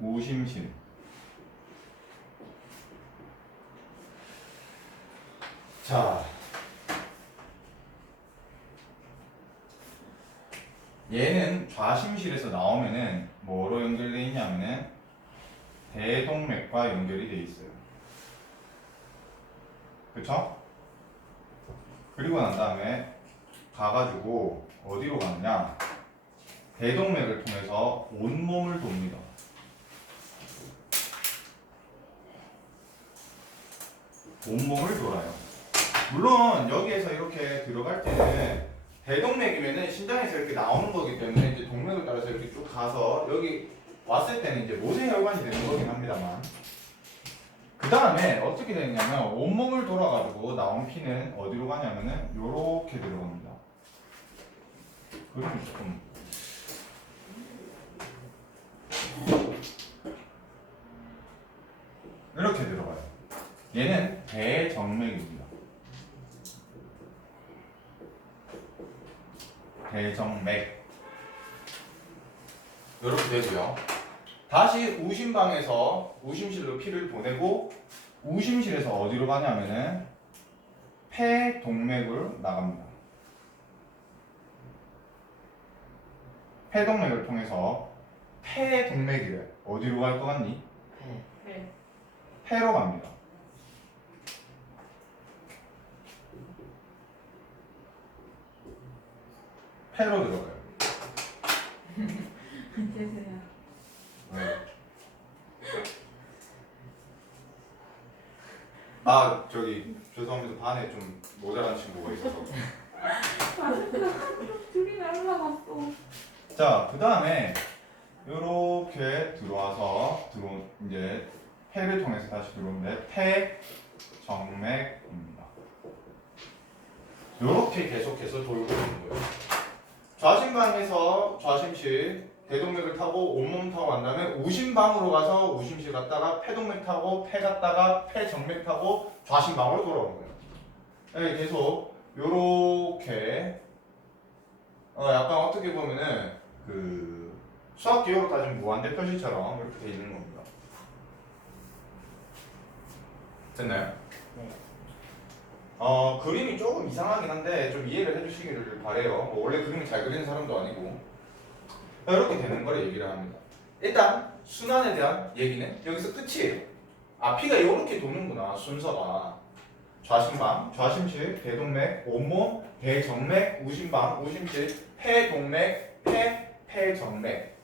우심실. 자, 얘는 좌심실에서 나오면은 뭐로 연결되어 있냐면은 대동맥과 연결이 되어 있어요. 그쵸? 그리고 난 다음에 가가지고 어디로 가느냐? 대동맥을 통해서 온몸을 돕니다. 온몸을 돌아요. 물론 여기에서 이렇게 들어갈 때는 대동맥이면은 신장에서 이렇게 나오는 거기 때문에 이제 동맥을 따라서 이렇게 쭉 가서 여기 왔을 때는 이제 모세혈관이 되는 거긴 합니다만 그 다음에 어떻게 되냐면 온몸을 돌아가지고 나온 피는 어디로 가냐면은 요렇게 들어갑니다. 그럼 조금 이렇게 들어가요. 얘는 대정맥입니다. 대정맥 이렇게 되고요. 다시 우심방에서 우심실로 피를 보내고 우심실에서 어디로 가냐면은 폐동맥으로 나갑니다. 폐동맥을 통해서 폐동맥이래. 어디로 갈 것 같니? 폐. 폐로 갑니다. 폐로 들어가요. 죄송해요. 네. 아, 저기 죄송합니다. 반에 좀 모자란 친구가 있어서. 둘이 날라갔어. 자, 그 다음에 이렇게 들어와서 이제 폐를 통해서 다시 들어오는데 폐정맥입니다. 이렇게 계속해서 돌고 있는 거예요. 좌심방에서 좌심실 대동맥을 타고 온몸 타고 간 다음에 우심방으로 가서 우심실 갔다가 폐동맥 타고 폐 갔다가 폐정맥 타고 좌심방으로 돌아오는 거예요. 네, 계속 요렇게 약간 어떻게 보면은 그 수학 기호로 따지면 무한대 표시처럼 이렇게 돼 있는 겁니다. 됐나요? 네. 그림이 조금 이상하긴 한데 좀 이해를 해주시기를 바래요. 뭐 원래 그림을 잘 그리는 사람도 아니고 이렇게 되는 걸 얘기를 합니다. 일단 순환에 대한 얘기는 여기서 끝이에요. 피가 이렇게 도는구나 순서가. 좌심방, 좌심실, 대동맥, 온몸, 대정맥, 우심방, 우심실, 폐동맥, 폐정맥.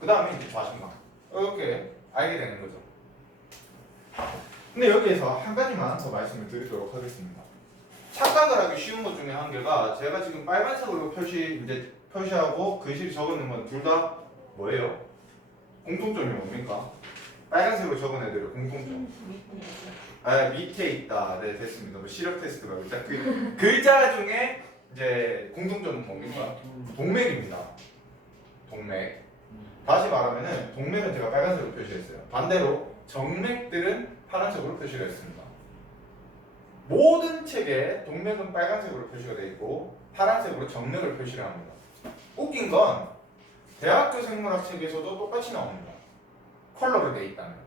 그 다음에 이제 좌심방. 이렇게 알게 되는 거죠. 근데 여기에서 한 가지만 더 말씀을 드리도록 하겠습니다. 착각을 하기 쉬운 것 중에 한 개가 제가 지금 빨간색으로 표시하고 글씨를 적어놓은 건 둘 다 뭐예요? 공통점이 뭡니까? 빨간색으로 적은 애들의 공통점. 아 밑에 있다. 네 됐습니다. 뭐 시력 테스트 말고 일단 그 글자 중에 이제 공통점은 뭡니까? 동맥입니다. 동맥. 다시 말하면은 동맥은 제가 빨간색으로 표시했어요. 반대로 정맥들은 파란색으로 표시를 했습니다. 모든 책에 동맥은 빨간색으로 표시가 되어 있고 파란색으로 정맥을 표시를 합니다. 웃긴 건 대학교 생물학 책에서도 똑같이 나옵니다. 컬러로 되어 있다면.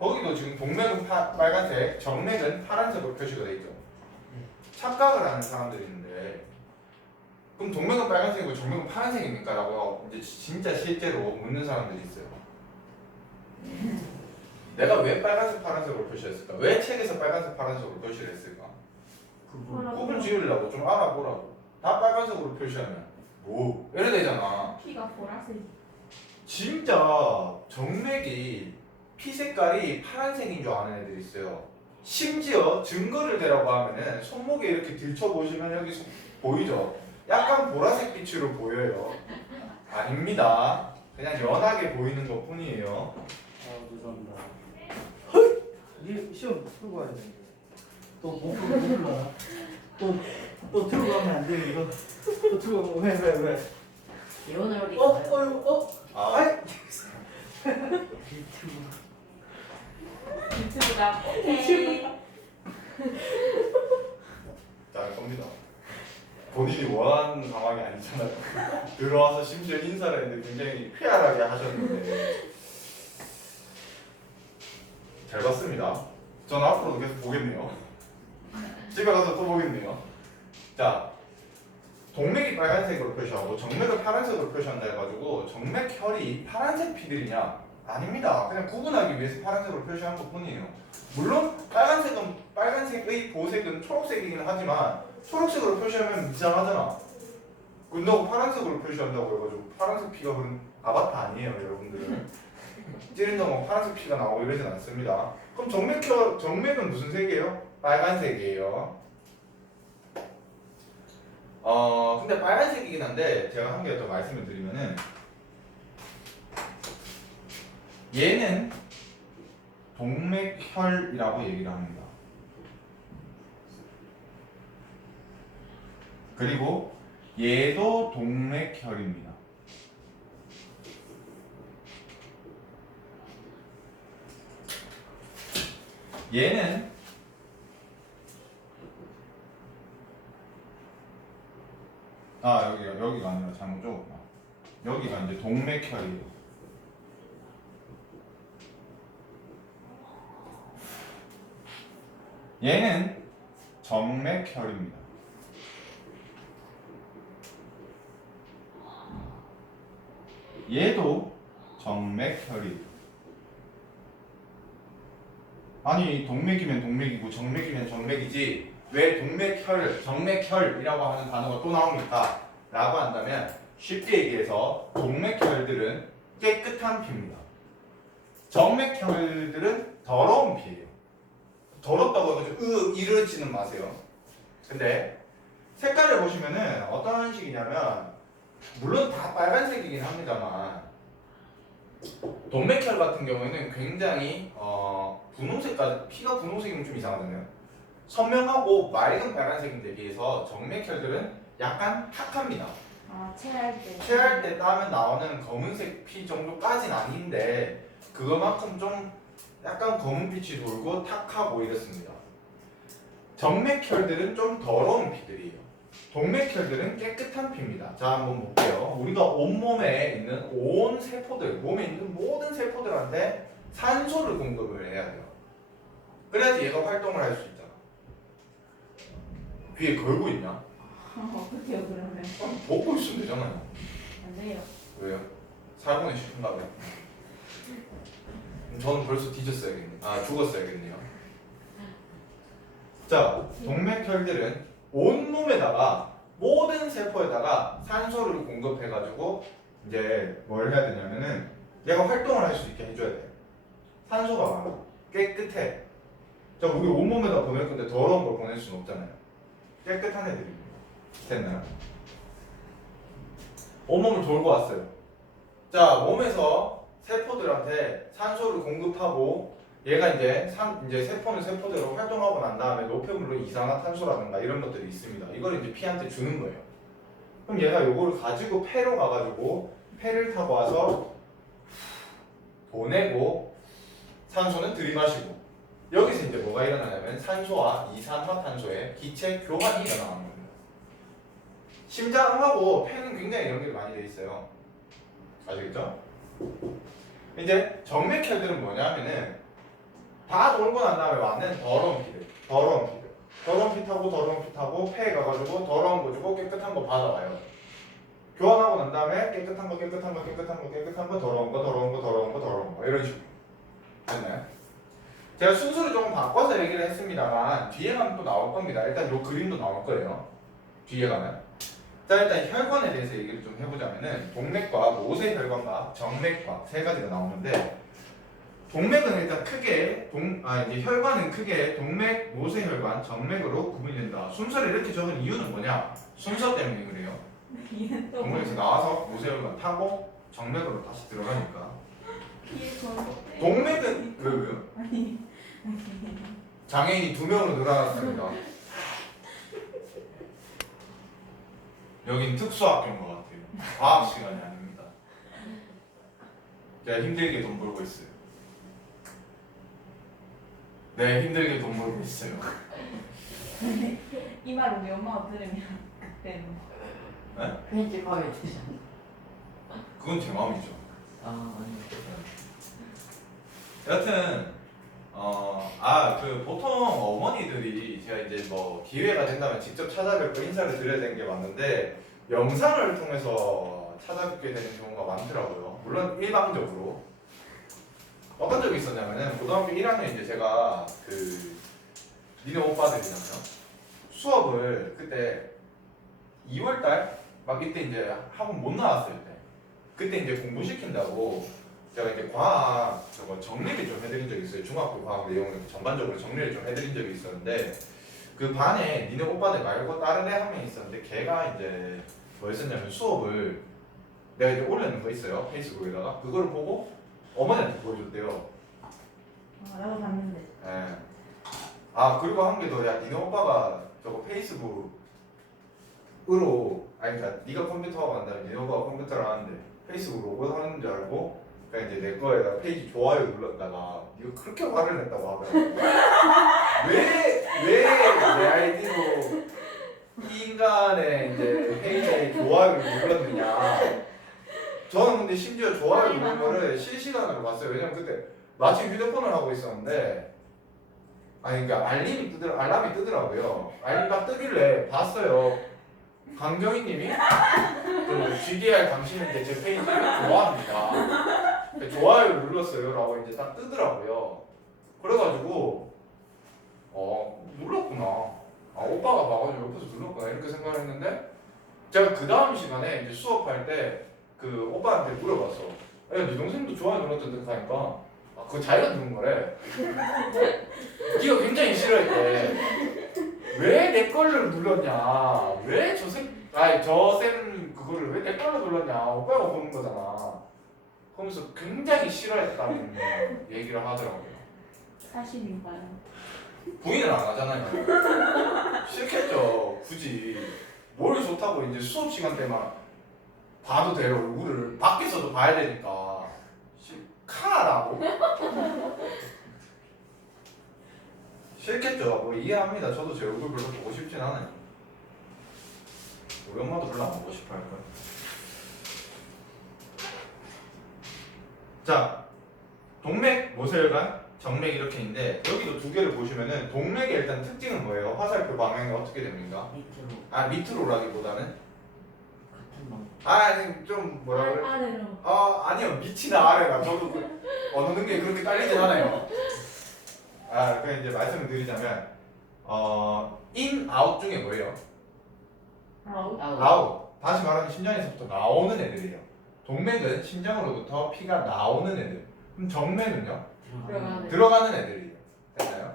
거기도 지금 동맥은 빨간색, 정맥은 파란색으로 표시가 되어 있죠. 착각을 하는 사람들이 있는데 그럼 동맥은 빨간색이고 정맥은 파란색입니까? 라고 이제 진짜 실제로 묻는 사람들이 있어요. 내가 왜 빨간색, 파란색으로 표시했을까? 왜 책에서 빨간색, 파란색으로 표시를 했을까? 구분 지으려고 좀 알아보라고. 다 빨간색으로 표시하면 뭐 이래 되잖아. 피가 보라색. 진짜 정맥이 피 색깔이 파란색인 줄 아는 애들이 있어요. 심지어 증거를 대라고 하면은 손목에 이렇게 들춰보시면 여기 보이죠? 약간 보라색 빛으로 보여요. 아닙니다. 그냥 연하게 보이는 것 뿐이에요. 아 죄송합니다. 니 시험 풀고 와야 돼. 또못 풀라. 또 들고 가면 안 돼 이거. 또 들고 가면 왜? 예원을 어디 어? 가요? 어휴 아, 아이. 유튜브가 오케이. 짤 겁니다. 본인이 원하는 상황이 아니잖아요. 들어와서 심지어 인사를 했는데 굉장히 쾌활하게 하셨는데 잘 봤습니다. 저는 앞으로도 계속 보겠네요. 집에 가서 또 보겠네요. 자, 동맥이 빨간색으로 표시하고 정맥을 파란색으로 표시한다 해가지고 정맥혈이 파란색 피들이냐? 아닙니다. 그냥 구분하기 위해서 파란색으로 표시한 것 뿐이에요. 물론 빨간색은 빨간색의 보색은 초록색이긴 하지만 초록색으로 표시하면 이상하잖아. 근데 파란색으로 표시한다고 해가지고 파란색 피가 그런 아바타 아니에요, 여러분들. 찌른다고 파란색 피가 나오고 이러진 않습니다. 그럼 정맥은 무슨 색이에요? 빨간색이에요. 근데 빨간색이긴 한데 제가 한 개 더 말씀을 드리면은 얘는 동맥혈이라고 얘기를 합니다. 그리고 얘도 동맥혈입니다. 얘는 여기가 아니라 잘못 적었구나. 여기가 이제 동맥혈이에요. 얘는 정맥혈입니다. 얘도 정맥혈이에요. 아니 동맥이면 동맥이고 정맥이면 정맥이지 왜 동맥혈, 정맥혈이라고 하는 단어가 또 나옵니까? 라고 한다면 쉽게 얘기해서 동맥혈들은 깨끗한 피입니다. 정맥혈들은 더러운 피예요. 더럽다고 해가지고 이러지는 마세요. 근데 색깔을 보시면은 어떤 식이냐면 물론 다 빨간색이긴 합니다만 동맥혈 같은 경우에는 굉장히 분홍색까지 피가 분홍색이면 좀 이상하잖아요. 선명하고 맑은 빨간색인데 비해서 정맥혈들은 약간 탁합니다. 체할 때. 체할 때 따면 나오는 검은색 피 정도까지는 아닌데 그거만큼 좀 약간 검은빛이 돌고 탁하고 이렇습니다. 정맥혈들은 좀 더러운 피들이에요. 동맥혈들은 깨끗한 피입니다. 자, 한번 볼게요. 우리가 온몸에 있는 온 세포들, 몸에 있는 모든 세포들한테 산소를 공급을 해야 돼요. 그래야지 얘가 활동을 할 수 있잖아. 귀에 걸고 있냐? 어떡해요 그러면? 벗고 있으면 되잖아요. 안 돼요. 왜요? 살고는 싶은가 봐요. 저는 벌써 뒤졌어야겠네요. 죽었어야겠네요. 자, 동맥혈들은 온몸에다가 모든 세포에다가 산소를 공급해가지고 이제 뭘 해야 되냐면은 얘가 활동을 할 수 있게 해줘야 돼. 산소가 많아. 깨끗해. 자, 우리 온몸에다 보낼 건데 더러운 걸 보낼 수는 없잖아요. 깨끗한 애들입니다. 됐나요? 온몸을 돌고 왔어요. 자, 몸에서 세포들한테 산소를 공급하고 얘가 이제 세포는 세포대로 활동하고 난 다음에 노폐물로 이산화탄소라든가 이런 것들이 있습니다. 이걸 이제 피한테 주는 거예요. 그럼 얘가 요거를 가지고 폐로 가가지고 폐를 타고 와서 보내고 산소는 들이마시고 여기서 이제 뭐가 일어나냐면 산소와 이산화탄소의 기체 교환이 일어나는 겁니다. 심장하고 폐는 굉장히 연결이 많이 돼 있어요. 아시겠죠? 이제 정맥혈들은 뭐냐면은 다 돌고 난 다음에 왔는 더러운 피들. 더러운 피 타고 폐에 가가지고 더러운 거 주고 깨끗한 거 받아와요. 교환하고 난 다음에 깨끗한 거 더러운 거 이런 식으로. 됐나요? 제가 순서를 조금 바꿔서 얘기를 했습니다만 뒤에 가면 또 나올 겁니다. 일단 요 그림도 나올 거예요. 뒤에 가면. 자, 일단 혈관에 대해서 얘기를 좀 해보자면은 동맥과 모세혈관과 정맥과 세 가지가 나오는데 동맥은 일단 크게 이제 혈관은 크게 동맥, 모세혈관, 정맥으로 구분이 된다. 순서를 이렇게 적은 이유는 뭐냐? 순서 때문에 그래요. 얘는 또 동맥에서 나와서 모세혈관 타고 정맥으로 다시 들어가니까. 피해 줘. 동맥은 왜요? 아니 장애인이 2명으로 늘어났습니다. 여긴 특수학교인 것 같아요. 과학 시간이 아닙니다. 제가 힘들게 돈 벌고 있어요. 네, 힘들게 돈 벌고 있어요. 이 말을 우리 엄마가 들으면 그때는 편집하게 되잖아. 그건 제 마음이죠. 아 아니. 여하튼 보통 어머니들이 제가 이제 뭐 기회가 된다면 직접 찾아뵙고 인사를 드려야 되는 게 맞는데 영상을 통해서 찾아뵙게 되는 경우가 많더라고요. 물론 일방적으로. 어떤 적이 있었냐면은 고등학교 1학년 이제 제가 니네 오빠들이잖아요. 수업을 그때 2월달 막 이때 이제 학원 못 나왔을 때 그때 이제 공부시킨다고 제가 이제 과학 정리를 좀 해드린 적이 있어요. 중학교 과학 내용을 전반적으로 정리를 좀 해드린 적이 있었는데 그 반에 니네 오빠들 말고 다른 애 한 명 있었는데 걔가 이제 뭐 했었냐면 수업을 내가 이제 올려놓은 거 있어요. 페이스북에다가 그걸 보고 어머니한테 보여줬대요. 나도 봤는데 예. 그리고 한 개 더, 야, 니네 오빠가 저거 페이스북으로, 그러니까 네가 컴퓨터하고 난 다음에 니네 오빠가 컴퓨터를 하는데 페이스북 로고 하는 줄 알고, 그러니까 이제 내 거에다 페이지 좋아요 눌렀다가 이거 그렇게 화를 냈다고 하더라고. 왜 내 아이디로 이 인간의 이제 페이지에 좋아요를 눌렀느냐. 저는 근데 심지어 좋아요 누른 거를 실시간으로 봤어요. 왜냐면 그때 마침 휴대폰을 하고 있었는데 그러니까 알람이 뜨더라고요. 알림 딱 뜨길래 봤어요. 강정희님이 GDR 당신은 제 페이지를 좋아합니다. 좋아요를 눌렀어요라고 이제 딱 뜨더라고요. 그래가지고 눌렀구나. 오빠가 봐가지고 옆에서 눌렀구나 이렇게 생각했는데 제가 그 다음 시간에 이제 수업할 때 그 오빠한테 물어봤어. 야, 네 동생도 좋아요 눌렀던데 하니까 그거 자기가 누른 거래. 네가 굉장히 싫어했대. 왜 내 걸로 눌렀냐? 왜 저 쌤 그거를 왜 내 걸로 눌렀냐? 오빠가 보는 거잖아. 그러면서 굉장히 싫어했다는 얘기를 하더라고요. 사실인가요? 부인을 안 하잖아요. 싫겠죠. 굳이 뭘 좋다고 이제 수업 시간 때만 봐도 돼요. 얼굴을 밖에서도 봐야 되니까. 카라고? 싫겠죠. 뭐 이해합니다. 저도 제 얼굴 별로 보고 싶진 않아요. 우리 엄마도 별로 안 보고 싶어 할 거예요. 자, 동맥, 모세혈관, 정맥 이렇게 있는데 여기도 두 개를 보시면은 동맥의 일단 특징은 뭐예요? 화살표 방향이 어떻게 됩니까? 밑으로 밑으로라기보다는 같은 방. 아니 좀 뭐라 그래? 아래로 아니요 밑이나 아래나 저도 어느 게 그렇게 딸리진 않아요. 그냥 이제 말씀을 드리자면 인, 아웃 중에 뭐예요? 아웃. 다시 말하면 심장에서부터 나오는 애들이에요. 동맥은 심장으로부터 피가 나오는 애들. 그럼 정맥은요? 들어가는 애들이에요. 됐나요?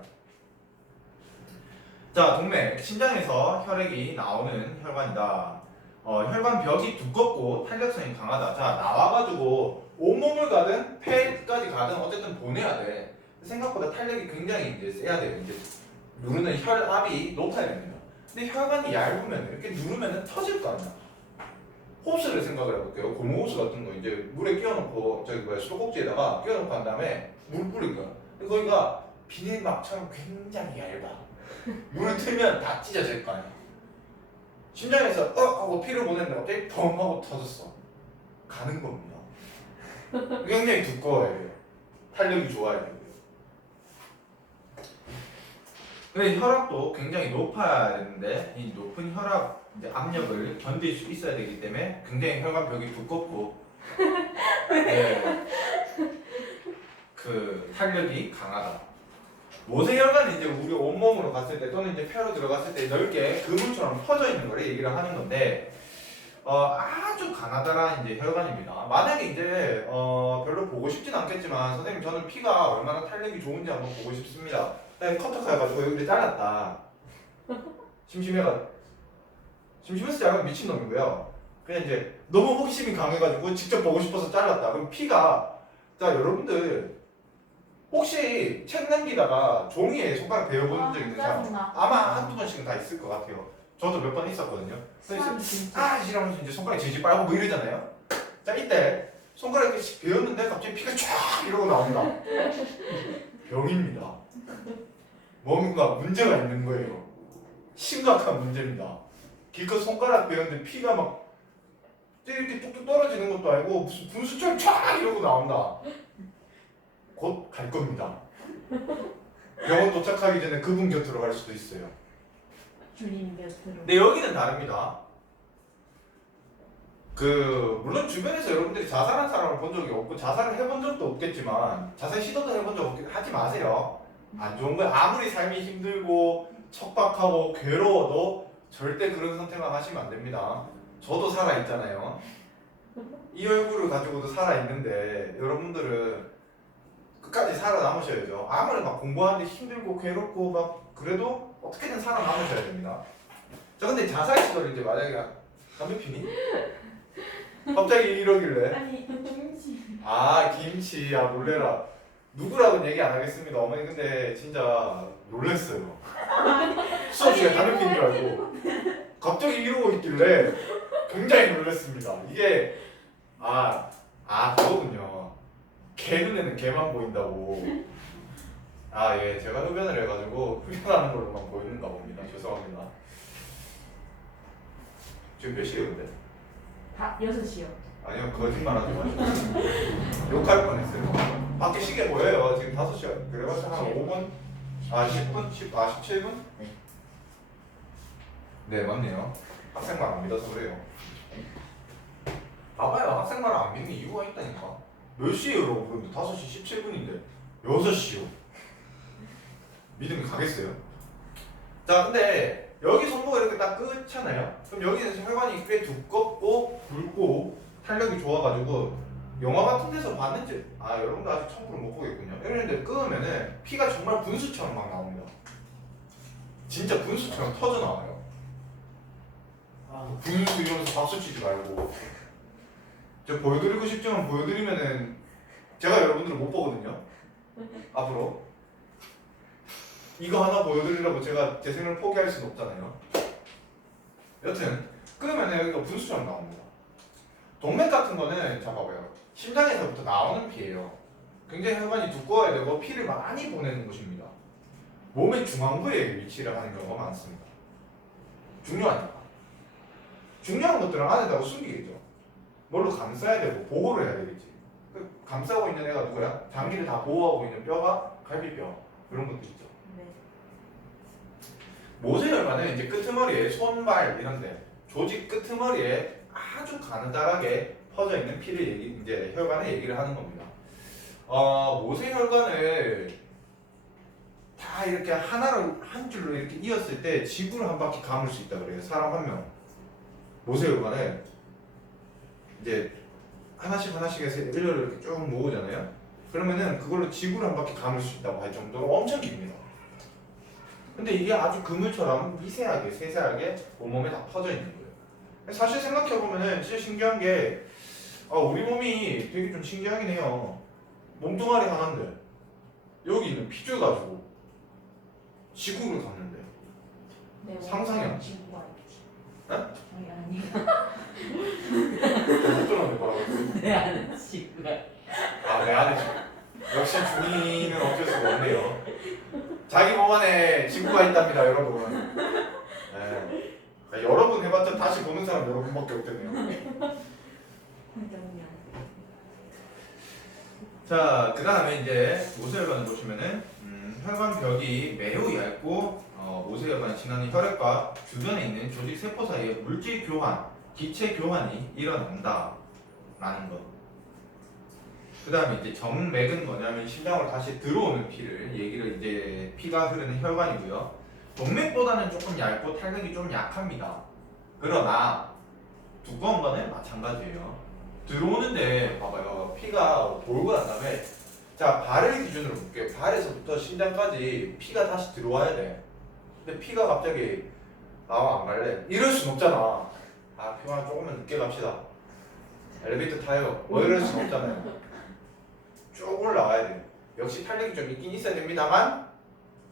자, 동맥. 심장에서 혈액이 나오는 혈관이다. 혈관 벽이 두껍고 탄력성이 강하다. 자, 나와가지고 온몸을 가든 폐까지 가든 어쨌든 보내야 돼. 생각보다 탄력이 굉장히 이제 세야 돼요. 이제 누르는 혈압이 높아야 됩니다. 근데 혈관이 얇으면 이렇게 누르면 터질 거 아니야. 호스를 생각을 해볼게요. 고무호스 같은 거 이제 물에 끼워놓고 저기 뭐야 수도꼭지에다가 끼워놓고 한 다음에 물 뿌릴 거야. 근데 거기가 비닐막처럼 굉장히 얇아. 물을 틀면 다 찢어질 거 아니야. 심장에서 하고 피를 보냈는데 갑자기 펑 하고 터졌어. 가는 겁니다. 굉장히 두꺼워요. 탄력이 좋아야 되고요. 근데 혈압도 굉장히 높아야 되는데 이 높은 혈압 이제 압력을 견딜 수 있어야 되기 때문에 굉장히 혈관벽이 두껍고 네, 그 탄력이 강하다. 모세혈관은 이제 우리 온몸으로 갔을 때 또는 이제 폐로 들어갔을 때 넓게 그물처럼 퍼져 있는 거를 얘기를 하는 건데 아주 강하다라는 이제 혈관입니다. 만약에 이제 별로 보고 싶진 않겠지만 선생님 저는 피가 얼마나 탄력이 좋은지 한번 보고 싶습니다. 커터 해가지고 여기를 잘랐다. 심심해서 약간 미친놈이고요. 그냥 이제 너무 호기심이 강해가지고 직접 보고 싶어서 잘랐다. 그럼 피가 자 여러분들 혹시 책 남기다가 종이에 손가락 베어본 적 있는 사람 짜증나. 아마 한두 번씩은 다 있을 것 같아요. 저도 몇 번 있었거든요. 사람 진짜. 이러면서 이제 손가락이 질질 빨고 뭐 이러잖아요. 자 이때 손가락이 이렇게 베었는데 갑자기 피가 쫙 이러고 나온다. 병입니다. 뭔가 문제가 있는 거예요. 심각한 문제입니다. 기껏 손가락 베었는데 피가 막 이렇게 뚝뚝 떨어지는 것도 아니고 무슨 분수처럼 쫙 이러고 나온다. 곧 갈 겁니다. 병원 도착하기 전에 그분 곁으로 갈 수도 있어요. 주님 곁으로. 근데 여기는 다릅니다. 물론 주변에서 여러분들이 자살한 사람을 본 적이 없고 자살을 해본 적도 없겠지만 자살 시도도 해본 적 없겠 하지 마세요. 안 좋은 거예요. 아무리 삶이 힘들고 척박하고 괴로워도 절대 그런 선택을 하시면 안 됩니다. 저도 살아 있잖아요. 이 얼굴을 가지고도 살아 있는데 여러분들은 끝까지 살아남으셔야죠. 아무리 막 공부하는데 힘들고 괴롭고 막 그래도 어떻게든 살아남으셔야 됩니다. 자 근데 자살 시도를 이제 만약에 담배 피니? 갑자기 이러길래 아니 김치. 김치 놀래라. 누구라고는 얘기 안 하겠습니다. 어머니 근데 진짜 놀랬어요. 수업 시간에 담배 피는 줄 알고 갑자기 이러고 있길래 굉장히 놀랐습니다. 이게 그거군요. 개 눈에는 개만 보인다고. 예, 제가 흡연을 해가지고 흡연하는 걸로만 보이는가 봅니다. 죄송합니다. 지금 몇 시에요 근데? 다 6시요. 아니요 거짓말하지 마시고 욕할 뻔했어요. 밖에 시계 보여요. 지금 5시야. 그래봤자 한 5분? 10분? 17분? 네 맞네요. 학생말 안 믿어서 그래요. 봐봐요. 학생말 안 믿는 이유가 있다니까. 몇 시에요 여러분? 5시 17분인데 6시요. 믿음이 가겠어요? 자 근데 여기 손목이 이렇게 딱 끄잖아요. 그럼 여기는 혈관이 꽤 두껍고 굵고 탄력이 좋아가지고 영화 같은 데서 봤는지 여러분들 아직 참고를 못 보겠군요. 이런데 끄면은 피가 정말 분수처럼 막 나옵니다. 진짜 분수처럼 터져 나와요. 분수 이러면서 박수 치지 말고. 제가 보여드리고 싶지만 보여드리면은 제가 여러분들을 못 보거든요. 앞으로 이거 하나 보여드리려고 제가 제 생을 포기할 수는 없잖아요. 여튼 끄면은 여기가 분수처럼 나옵니다. 동맥 같은 거는 봐봐요. 심장에서부터 나오는 피예요. 굉장히 혈관이 두꺼워야 되고 피를 많이 보내는 곳입니다. 몸의 중앙부에 위치를 하는 경우가 많습니다. 중요하니까. 중요한 것들은 안에다가 숨기겠죠. 뭘로 감싸야 되고 보호를 해야 되겠지. 감싸고 있는 애가 누구야? 장기를 다 보호하고 있는 뼈가 갈비뼈. 이런 것도 있죠. 네. 모세혈관은 이제 끄트머리에 손발 이런데 조직 끄트머리에 아주 가느다랗게 퍼져 있는 피를 이제 혈관을 얘기를 하는 겁니다. 모세혈관을 다 이렇게 하나로 한 줄로 이렇게 이었을 때 지구를 한 바퀴 감을 수 있다 그래요. 사람 한 명. 모세혈관을 이제 하나씩 해서 일렬로 이렇게 쭉 모으잖아요. 그러면은 그걸로 지구를 한 바퀴 감을 수 있다고 할 정도로 엄청 깁니다. 근데 이게 아주 그물처럼 미세하게 세세하게 온몸에 다 퍼져 있는 거예요. 사실 생각해보면은 진짜 신기한 게 우리 몸이 되게 좀 신기하긴 해요. 몸뚱아리 하나인데 여기 있는 피줄 가지고 지구를 갔는데 네, 상상이야. 친구가 있지. 네? 아니. 못 들었는데 뭐라고 했어요? 내 아는 친구가. 내 안에 지금 역시 중이는 어쩔 수가 없네요. 자기 몸 안에 친구가 있답니다, 여러분. 네. 여러분 해봤자 다시 보는 사람 여러분밖에 없겠네요. 그냥 자, 그 다음에 이제 모세혈관을 보시면은 혈관 벽이 매우 얇고 모세혈관을 지나는 혈액과 주변에 있는 조직 세포 사이에 물질 교환, 기체 교환이 일어난다 라는 것. 그 다음에 이제 정맥은 뭐냐면 심장으로 다시 들어오는 피를 얘기를 이제 피가 흐르는 혈관이고요. 동맥보다는 조금 얇고 탄력이 좀 약합니다. 그러나 두꺼운 거는 마찬가지예요. 들어오는데 봐봐요. 피가 돌고 난 다음에 자 발을 기준으로 볼게요. 발에서부터 심장까지 피가 다시 들어와야 돼. 근데 피가 갑자기 안 갈래. 이럴 순 없잖아. 피만 조금만 늦게 갑시다. 엘리베이터 타요. 뭐 이럴 순 없잖아요. 쭉 올라와야 돼. 역시 탄력이 좀 있긴 있어야 됩니다만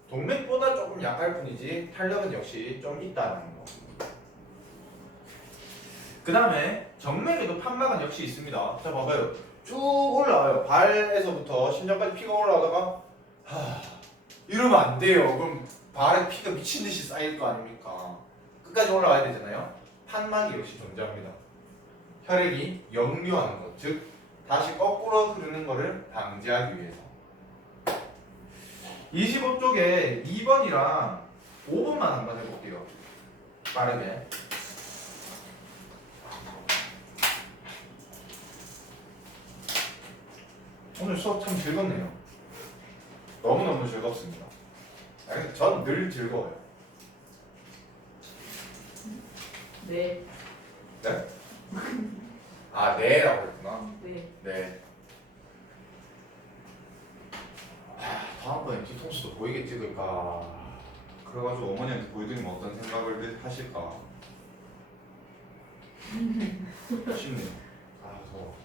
동맥보다 조금 약할 뿐이지 탄력은 역시 좀 있다는 거. 그 다음에 정맥에도 판막은 역시 있습니다. 자 봐봐요. 쭉 올라와요. 발에서부터 심장까지 피가 올라오다가 이러면 안 돼요. 그럼 발에 피가 미친 듯이 쌓일 거 아닙니까? 끝까지 올라와야 되잖아요. 판막이 역시 존재합니다. 혈액이 역류하는 것, 즉 다시 거꾸로 흐르는 것을 방지하기 위해서. 25쪽에 2번이랑 5번만 한번 해볼게요. 빠르게. 오늘 수업 참 즐겁네요. 너무너무 즐겁습니다. 전 늘 즐거워요. 네. 네? 네라고 했구나. 네. 네. 다음번에 뒤통수도 보이게 찍을까. 그래가지고 어머니한테 보여드리면 어떤 생각을 하실까. 아쉽네요. 더워.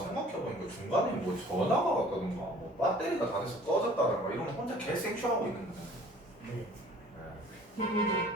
생각해보니까 중간에 뭐 전화가 왔다던가 뭐 배터리가 다 돼서 꺼졌다던가 이런 거 혼자 개 생쇼하고 있는 거잖아요. 네. 네.